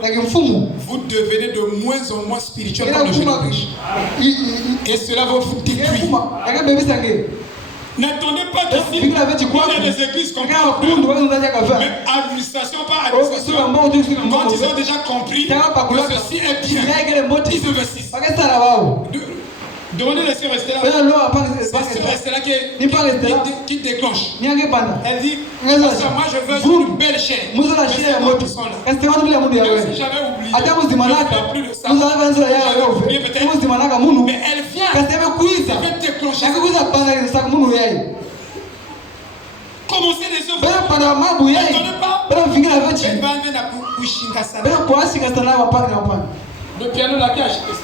vous devenez de moins en moins spirituel comme le jeune riche. Et cela va vous détruire. N'attendez pas qu'ici, il y a des églises comme ça, mais administration par administration, quand ils ont déjà compris que ceci est bien, ils investissent. Demandez les sœurs rester là. Les sœurs rester là qui déclenche. Elle dit, parce que moi je veux une belle chair. Mais c'est moi qui sont là. Même si j'avais oublié, je ne fais plus de ça. J'avais oublié peut-être. Mais elle vient. Elle veut déclencher. Commencez les œuvres. N'attendez pas. Le piano là qui a acheté ça.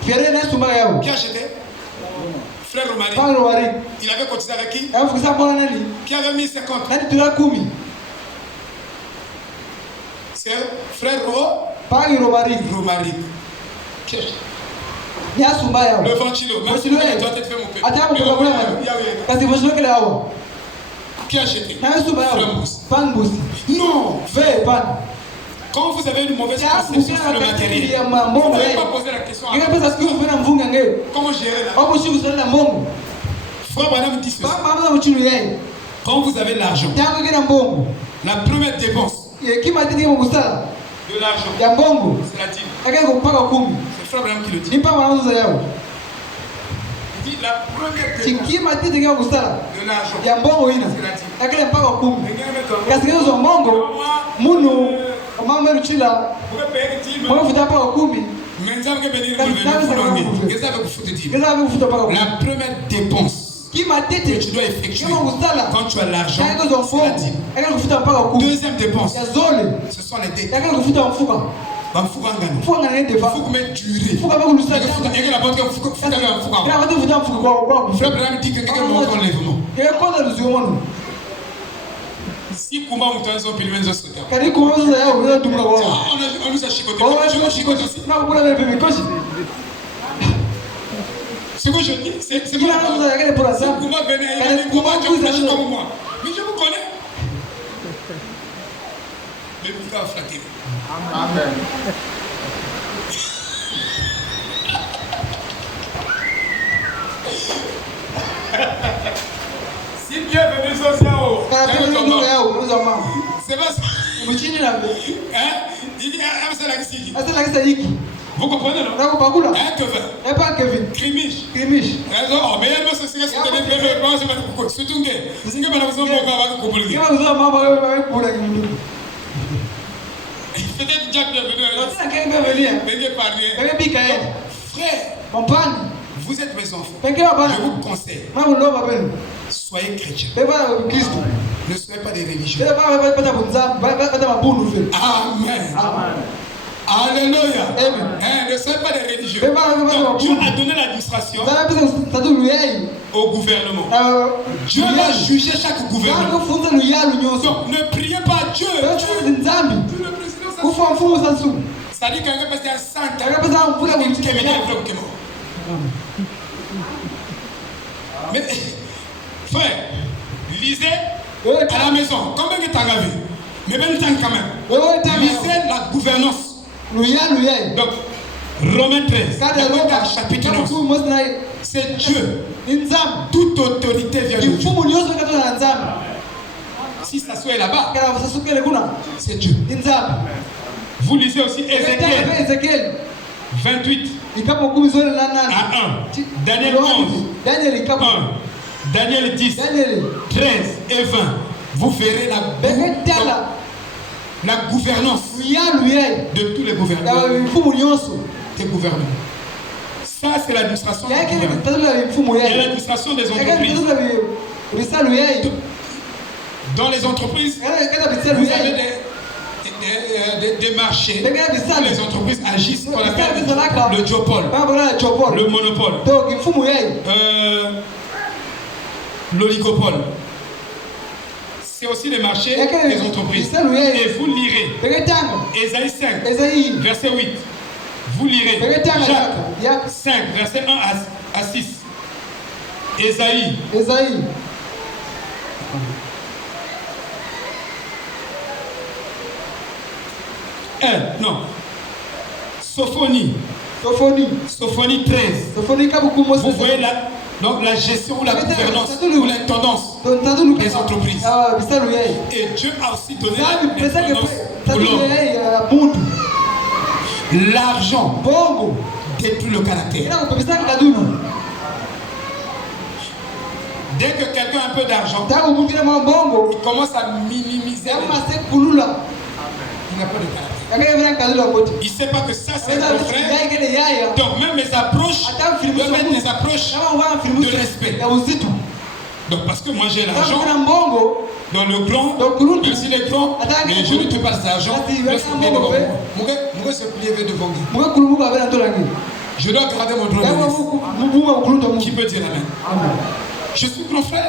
Qui a acheté? Frère Romari. Il avait cotisé avec qui? Qui avait mis 50? C'est frère Romari. Qui a acheté? Le ventilo. Même si tu dois te faire mon père. Qui a acheté? Frère Mousse. Non. Quand vous avez une mauvaise conception sur le matériel, vous n'avez pas posé la question à comment gérer la Frère Branham dit ceci. Quand vous avez l'argent, la première dépense de l'argent, c'est la dîme. C'est Frère Branham qui le dit. Il dit la première dépense de l'argent, c'est la dîme. La première dépense que tu dois effectuer quand tu as l'argent, c'est la dîme. Deuxième dépense, ce sont les dettes. Frère Branham dit que quelqu'un m'a encore l'enlèvement. Si Kumba Moutanzo Pilmenzo Sota. On nous a chicoté. Je me chicote aussi. Ce que je dis, c'est pas la si Kumba venait, il a dit Kumba, tu as flash comme moi. Mais je vous connais. Mais vous pouvez flatter. Amen. Si Dieu est venu sur ça, c'est pas ça. Il dit, vous comprenez, non? Kevin. Krimish. Mais il y a une société qui est surtout que si vous avez peut-être Jack est venu. Frère, vous êtes mes enfants. Je vous conseille. Soyez chrétiens. Ne soyez pas des religieux. Amen. Alléluia. Amen. Ne soyez pas des religieux. Mais Donc, Dieu a donné l'administration au gouvernement. Dieu va juger chaque gouvernement. Donc ne priez pas Dieu. Le président, ça dit qu'un gars passe à 100 Mais, frère, lisez à la maison. Combien de temps avez-vous? Mais bien le temps quand même. Lisez la gouvernance. Donc, Romains 13, chapitre 9. C'est Dieu. Toute autorité vient de Dieu. Si ça soit là-bas, c'est Dieu. Vous lisez aussi Ézéchiel 28 à 1, Daniel 11, 1, Daniel 10, 13 et 20. Vous verrez la gouvernance de tous les gouvernements. Des gouvernements. Ça, c'est l'administration des gouvernements. Et l'administration des entreprises. Dans les entreprises, vous avez des marchés où les entreprises agissent, qu'on appelle le duopole, le monopole, l'oligopole. C'est aussi les marchés des entreprises. Et vous lirez Ésaïe 5, verset 8. Vous lirez Jacques 5, verset 1 à 6. Ésaïe. Non. Sophonie 13. Vous voyez donc la gestion ou la gouvernance ou l'intendance des entreprises. Et Dieu a aussi donné l'intendance pour l'homme. L'argent détruit le caractère. Dès que quelqu'un a un peu d'argent, il commence à minimiser. Il n'a pas de caractère. Il ne sait pas que ça c'est mon frère. Donc même mes approches doivent être des approches de respect. Donc parce que moi j'ai l'argent dans le grand, même s'il est grand, mais je ne te passe d'argent. Je dois garder mon droit de vie. Qui peut dire amen? Je suis grand frère.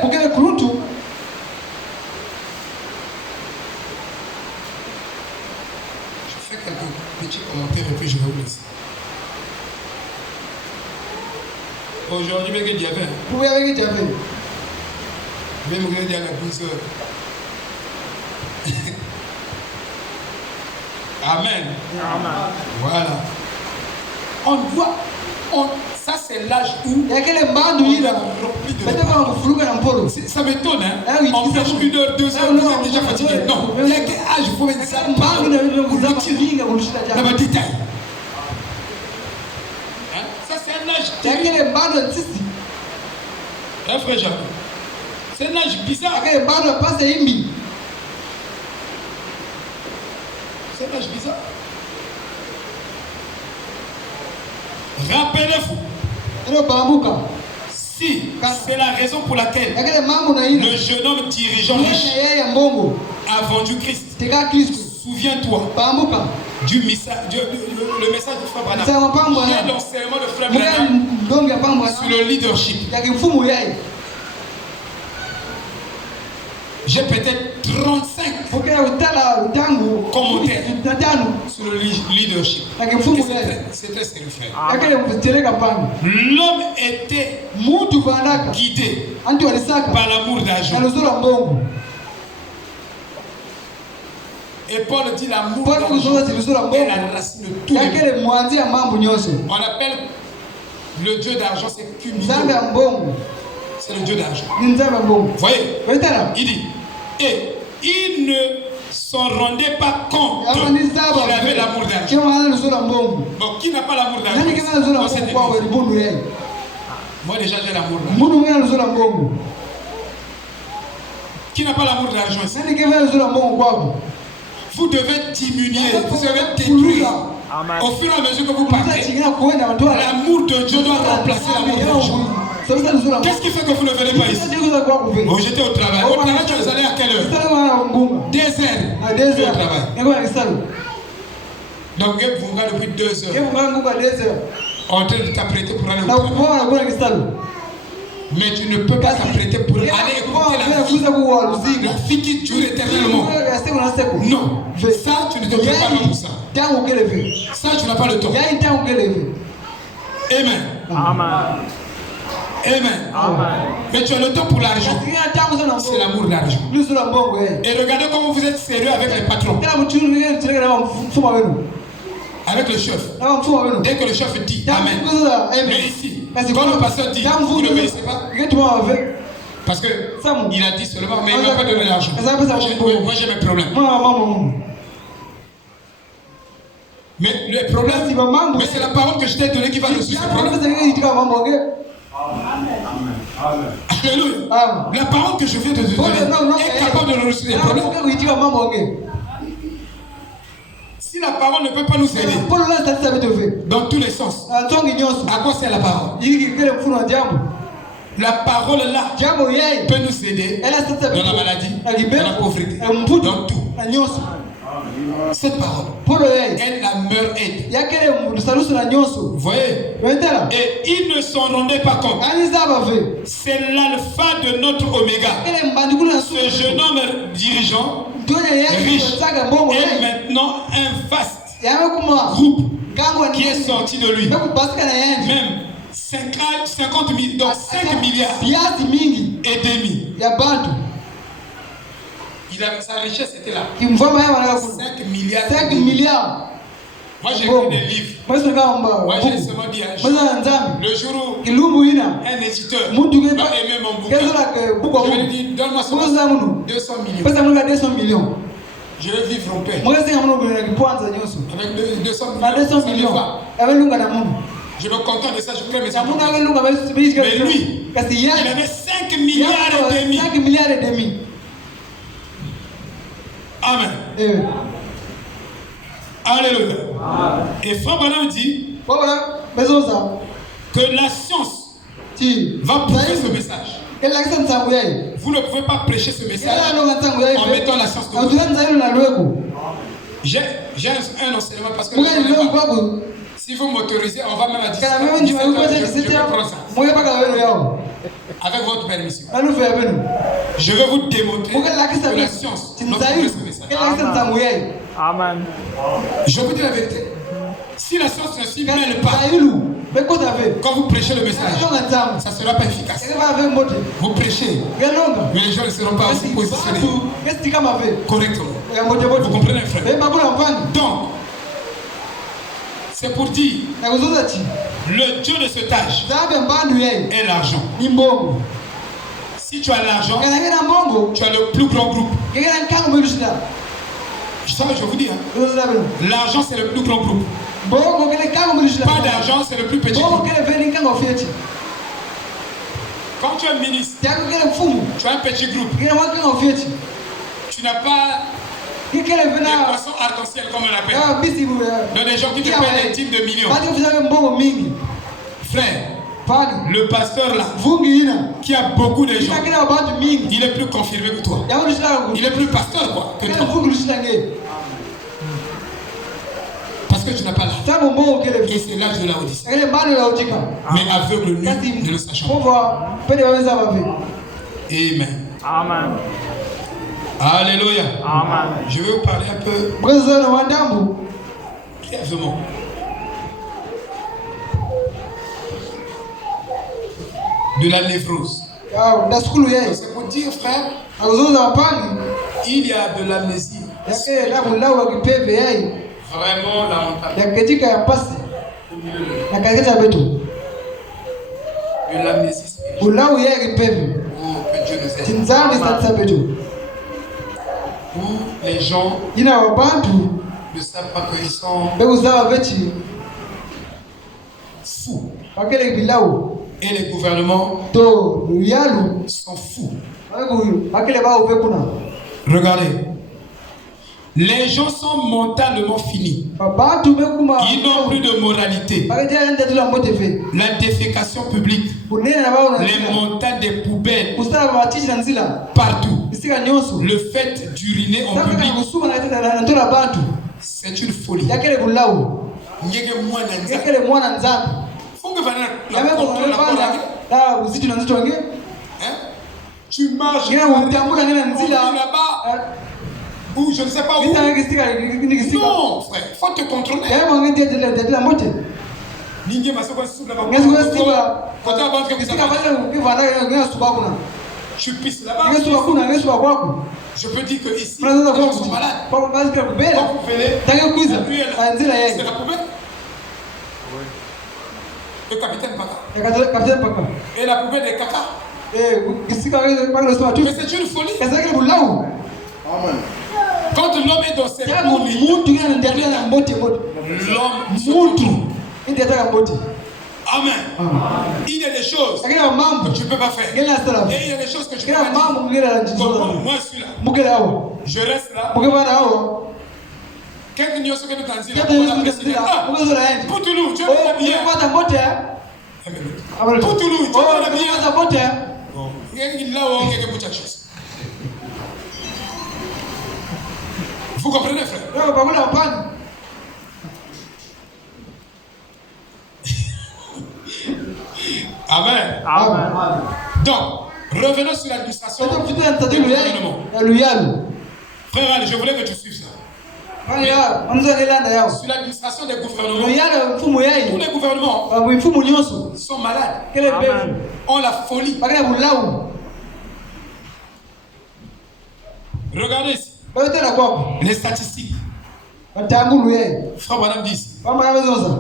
Quelques petits commentaires et puis je vais vous laisser. Aujourd'hui, mais qu'il y avait. Même qu'il y avait 12 heures. Amen. Voilà. On voit. Ça, c'est l'âge où on a rempli de ça m'étonne, hein? On fait 1 heure, 2 heures, vous êtes déjà fatigué. Non, il y a quel âge il faut mettre ça dans le détail. Ça, c'est un âge terrible. Hein, frère Jacques? C'est un âge bizarre. C'est un âge bizarre. Rappelez-vous, si c'est la raison pour laquelle le jeune homme dirigeant riche a vendu Christ, souviens-toi du message, le message de Frère Branham, l'enseignement de Frère Branham sur le leadership. J'ai peut-être 35 commentaires sur le leadership. C'est très sérieux, frère. L'homme était guidé par l'amour d'argent. Et Paul dit l'amour d'argent est la racine de tout. On appelle le Dieu d'argent, c'est Cumulon. C'est le Dieu d'argent. Vous voyez? Il dit, et il ne s'en rendait pas compte qu'il avait l'amour d'argent. Donc qui n'a pas l'amour d'argent? Moi déjà j'ai l'amour d'argent. Qui n'a pas l'amour d'argent ici? Vous devez diminuer, vous devez détruire. Au fur et à mesure que vous partez, l'amour de Dieu doit remplacer l'amour d'argent. Qu'est-ce qui fait que vous ne venez pas ici? Oh, j'étais au travail. Au travail, tu es allé à quelle heure? 2 heures. 2 heures au travail. Donc, vous regardez depuis 2 heures. Ye munga nguka 2 heures. En train de t'apprêter pour aller au Na travail. kuwa na kuna kisalo. Mais tu ne peux pas t'apprêter pour aller écouter la fille qui dure éternellement. Non, ça tu ne te prépares pas pour ça. Ça tu n'as pas le temps. Amen. Amen. Amen. Amen. Mais tu as le temps pour l'argent. C'est l'amour de l'argent. Et regardez comment vous êtes sérieux avec les patrons. Avec le chef. Dès que le chef dit Amen. Mais ici, quand le pasteur dit, vous n'obéissez pas. Parce qu'il a dit seulement, mais il ne m'a pas donné l'argent. Moi j'ai mes problèmes. Mais le problème, mais c'est la parole que je t'ai donnée qui va résoudre ce problème. Alléluia. La parole que je viens de te donner est capable de résoudre les problèmes. Si la parole ne peut pas nous aider dans tous les sens, à quoi sert la parole? La parole là peut nous aider dans la maladie, dans la pauvreté, dans tout. Cette parole est la meilleure aide. Vous voyez? Et ils ne s'en rendaient pas compte. C'est l'alpha de notre oméga. Ce jeune homme dirigeant, riche, est maintenant un vaste groupe qui est sorti de lui. Même 50 000, donc 5 milliards et demi. Sa richesse était là. 5 milliards. 5 milliards. Moi j'ai écrit des livres. Moi j'ai seulement dit un jour. Le jour où un éditeur va aimer mon bouquin, je vais lui dire donne-moi seulement 200 millions. Je vais vivre en paix. Avec 200 millions. Je me contente de ça, je crée mes enfants. Mais lui, il avait 5 milliards et demi. Amen. Alléluia. Et Frère Branham dit que la science va prouver ce message. Vous ne pouvez pas prêcher ce message en mettant la science de côté. J'ai un enseignement parce que si vous m'autorisez, on va même à 17 je vais prendre ça. Avec votre permission. Je vais vous démontrer que la science ne peut pas ce message. Amen. Je vous dis la vérité. Si la science ne s'y mêle pas, quand vous prêchez le message, ça ne sera pas efficace. Vous prêchez, mais les gens ne seront pas aussi positionnés correctement. Vous comprenez, frère? Donc, c'est pour dire, le Dieu de cet âge est l'argent. Si tu as l'argent, tu as le plus grand groupe. Ça, je vous dis, l'argent c'est le plus grand groupe. Pas d'argent, c'est le plus petit groupe. Quand tu es ministre, tu as un petit groupe. Tu n'as pas des poissons arc-en-ciel comme on l'appelle. Donc des gens qui te payent des types de millions. Frère, le pasteur là, qui a beaucoup de gens, il est plus confirmé que toi. Il est plus pasteur quoi, que toi. Parce que tu n'as pas l'âge. Et c'est l'âge de la Odyssée. Mais aveugle nous ne le sachons pas. Amen. Amen. Alléluia. Amen. Je vais vous parler un peu brièvement de la névrose. C'est pour dire, frère, il y a de l'amnésie. Vraiment lamentable. De l'amnésie spirituelle. Oh, que Dieu nous aide. Où les gens ne savent pas qu'ils sont fous. Et les gouvernements sont fous. Regardez. Les gens sont mentalement finis. Ils n'ont plus de moralité. La défécation publique. Les montagnes des poubelles. Partout. Le fait d'uriner en public. C'est une folie. yakele bulau Nyege mwana nza. yakele mwana nzambe Funge vana na mimi la la uzito na nzito wange hein? Tu marches ngena utambula ngena nzila là-bas ou je ne sais pas où. Non, frère, faut te contrôler. ya mwange ndio mote Ninge masoko sibla ba. ngezi kwa sibla Kota ba ke kisika vale ukivana ngena suba kuna je pisse là-bas. ngezi suba kuna ngezi suba kwako Je peux dire que ici, Frère, les gens sont malades. kwa baadhi ya kubela Quand vous venez, tangu kuiza anzila c'est yeye la poubelle. Le capitaine Paka. yakatoa kapteni paka Et la poubelle des caca. kisika ngezi paka sema tu Mais c'est une folie. kaza kile bulau Amen. Quand l'homme est dans ses kama folie, mtu ngena ndio na mote mote l'homme se mtu contrôle. ndio ataka mote Amen. Il y a des choses lakini mambo que tu ne peux pas faire. ngena sala Et il y a des choses que tu peux kila pas dire. mambo ngena Comme najizoza moi, je suis là. mugela hao Je reste là. mugela hao Quelqu'un n'y a que nous dit. kata yesu ndio mugela yaende Pour Toulouse, tu es bien. unapata mote Pour Toulouse, tu es bien. unapata mote Il a oublié quelque chose. Vous comprenez, frère? ndio bakula hapana Amen. Amen. Donc, revenons sur l'administration sasa du kufikia mtatibu gouvernement. ya luyalu Frère Ali, je voulais que tu suives ça. bali ya mzo nilanda yao Sur l'administration des gouvernements, luyalu mfumo tous yai les gouvernements mfumo nyonso sont malades, kile Amen. pevu ont la folie. bakila bulau Regardez ici, bayote na kwako les statistiques. batangulu yai Frère Madame dit ici, bamba kabezoza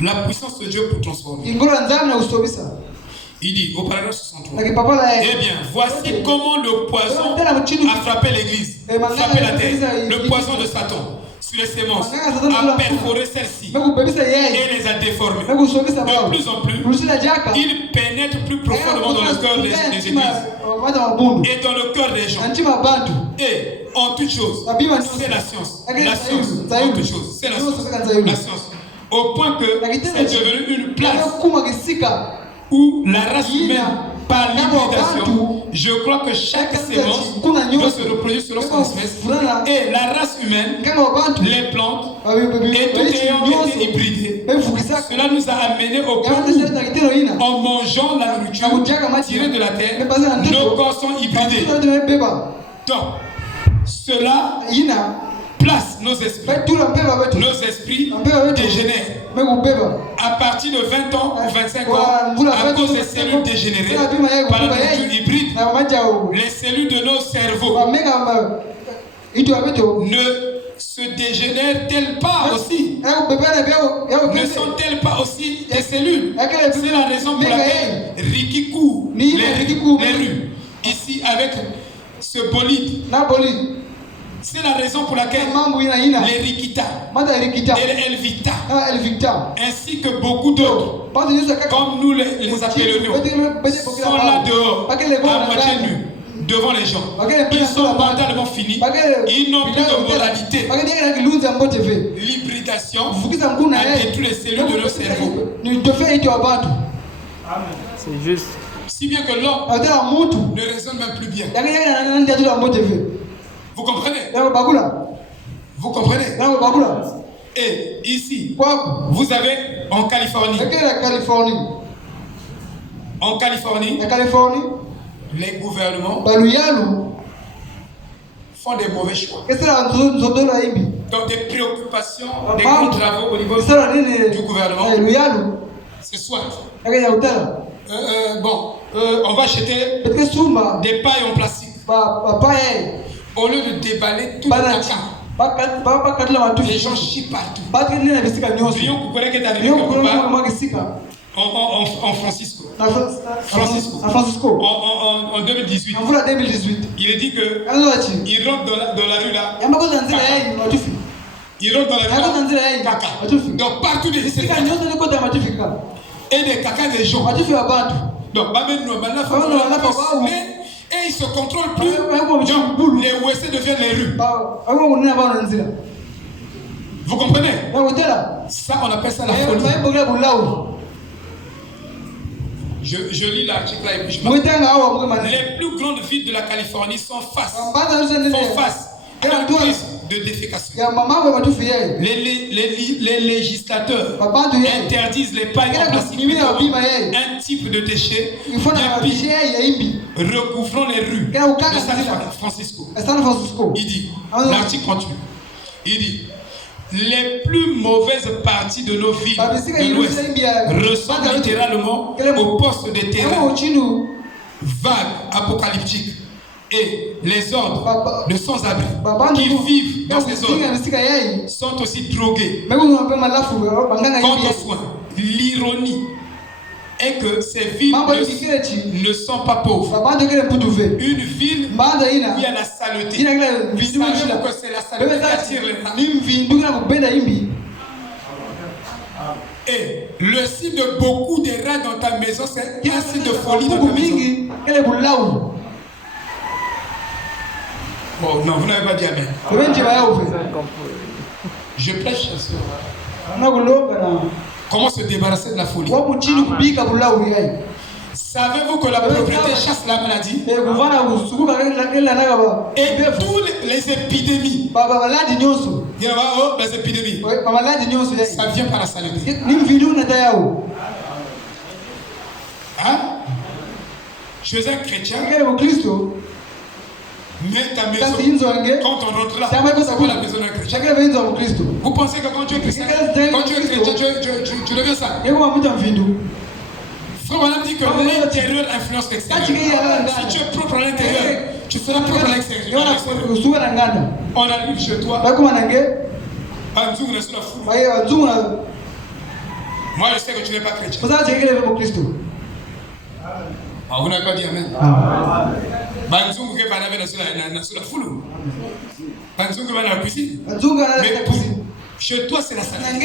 la puissance de Dieu pour transformer. ingolo nzamu na ustobisa Il dit au paragraphe 63. na kipapala yai Eh bien, voici comment le poison a frappé l'église, frappé la terre. Le poison de Satan sur les semences a perforé celle-ci mekubebisa yai et les a déformées. mekusobisa De bao plus en plus, lusila jaka il pénètre plus profondément dans le cœur des églises wata mabundu et dans le cœur des gens. antima bantu Et en toute chose, c'est la science. La science, en toute chose, c'est la science. La science. Au point que c'est devenu une place kuma kisika où la race humaine, par l'hybridation, je crois que chaque sémence doit se reproduire selon son espèce. Et la race humaine, kama wabantu les plantes, et tout ayant été hybridé, befukisaka cela nous a amené au point où, yabatesheleta kitero ina en mangeant la nourriture tirée de la terre, nos corps sont hybridés. beba Donc, cela ina place nos esprits. betula mpeba betu Nos esprits dégénèrent. mekubeba À partir de 20 ans ou 25 ans, à cause des cellules dégénérées, par la nourriture hybride, na majao les cellules de nos cerveaux bameka itu abeto ne se dégénèrent-elles pas aussi? yakubebana byao Ne sont-elles pas aussi des cellules? C'est la raison pour laquelle Ricky court les rues. Ici, avec ce bolide. na boli C'est la raison pour laquelle mambo ina les Rikita mata Rikita et les Elvita, na Elvita ainsi que beaucoup d'autres, bado yusa kaka comme nous les appelons, sont là dehors, à moitié nus, devant les gens. Ils sont mentalement finis. Ils n'ont plus de moralité. bakadeka kilunza mbote ve L'hybridation vukisa mkuu na a yeye détruit les cellules de nos cerveaux. ni tofauti ito wabantu C'est juste. Si bien que l'homme atela mtu ne raisonne même plus bien. yakanyaka na ndia tula mbote ve Vous comprenez? yako bakula Vous comprenez? yako bakula Et ici, kwako vous avez en Californie, yakela California en Californie, na California les gouvernements baluyalu font des mauvais choix. kesela nzodola ibi Donc des préoccupations, des grands travaux au niveau kesela nini du gouvernement, luyalu c'est soit, yakenya utala on va acheter petike sumba des pailles en plastique. papa yeye Au lieu de déballer tout le banachi caca, bakatila matufi les gens chient partout. batu nini na bisika nyonso Prions pour que tu arrives niyo quelque kuna part mwa kisika en Francisco. na Francisco. Francisco En 2018, na mvula 2018 il est dit que kanzoachi il rentre dans la rue là, yamba koza nzira yeye matufi il rentre dans la yamba koza rue nzira là, yeye caca. matufi Donc partout des bisika nyonso ni kota matufi ka et des caca des gens. matufi ya bantu Donc maintenant, et ils se contrôlent plus. Donc, les WC deviennent les rues. ako kunena bana nzira Vous comprenez? yakutela Ça, on appelle ça la folie. maibogela bulau Je lis l'article là et puis je mwitanga awa mwe mane Les plus grandes villes de la Californie sont face de défécation. ya mama wa watu fiye Les législateurs interdisent les pailles en plastique un type de déchet bien pire, recouvrant les rues de San Francisco. Il dit, l'article 38, il dit, les plus mauvaises parties de nos villes de l'Ouest ressemblent littéralement au poste de terrain vague, apocalyptique. Et les ordres de sans-abri qui vivent dans ces zones sont aussi drogués. Quant aux soins, l'ironie est que ces villes ne sont pas pauvres. Une ville où il y a la saleté. Savez-vous que c'est la saleté qui attire les rats? Et le signe de beaucoup de rats dans ta maison, c'est un signe de folie dans ta maison. Bon, non, vous n'avez pas dit amen. Je prêche. Comment se débarrasser de la folie? Savez-vous que la propriété chasse la maladie? Et toutes les épidémies. Les épidémies. Ça vient par la saleté. Hein? Je suis un chrétien. Mais ta maison, quand on rentre là, c'est pas la maison d'un chrétien. Vous pensez que quand tu es chrétien, tu deviens ça? Frère Madame dit que l'intérieur influence l'extérieur. Si tu es propre à l'intérieur, tu seras propre à l'extérieur. On arrive chez toi. Moi je sais que tu n'es pas chrétien. Ah, vous n'avez pas dit amen. Banzungu ke bana bena sur la foule. Banzungu bana la cuisine. Mais chez toi c'est la salade.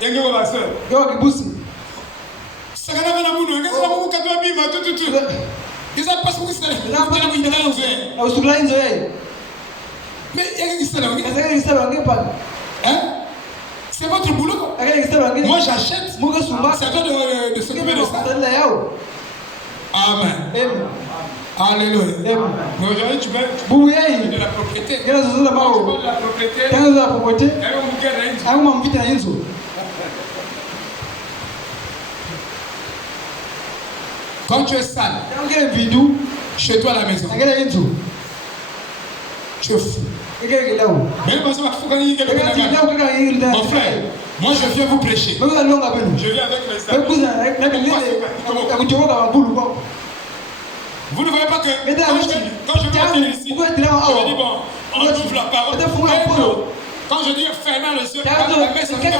Yengo ba sœur. Sagana bana munu, ngeza mungu katwa bima tout. Ngeza passe mungu sala. Mais yenge sala. Hein? C'est votre boulot. Moi j'achète. Ça doit de s'occuper de ça. Amen. Alléluia. Mais aujourd'hui, tu veux de la propriété. Tu veux de la propriété. Quand tu es sale, chez toi à la maison, tu es fou. Mon frère, moi je viens vous prêcher. Je viens avec mes amis. Vous ne voyez pas que quand je viens ici, je me dis bon, on ouvre la parole. Quand je dis fermez les yeux, la main, ça fait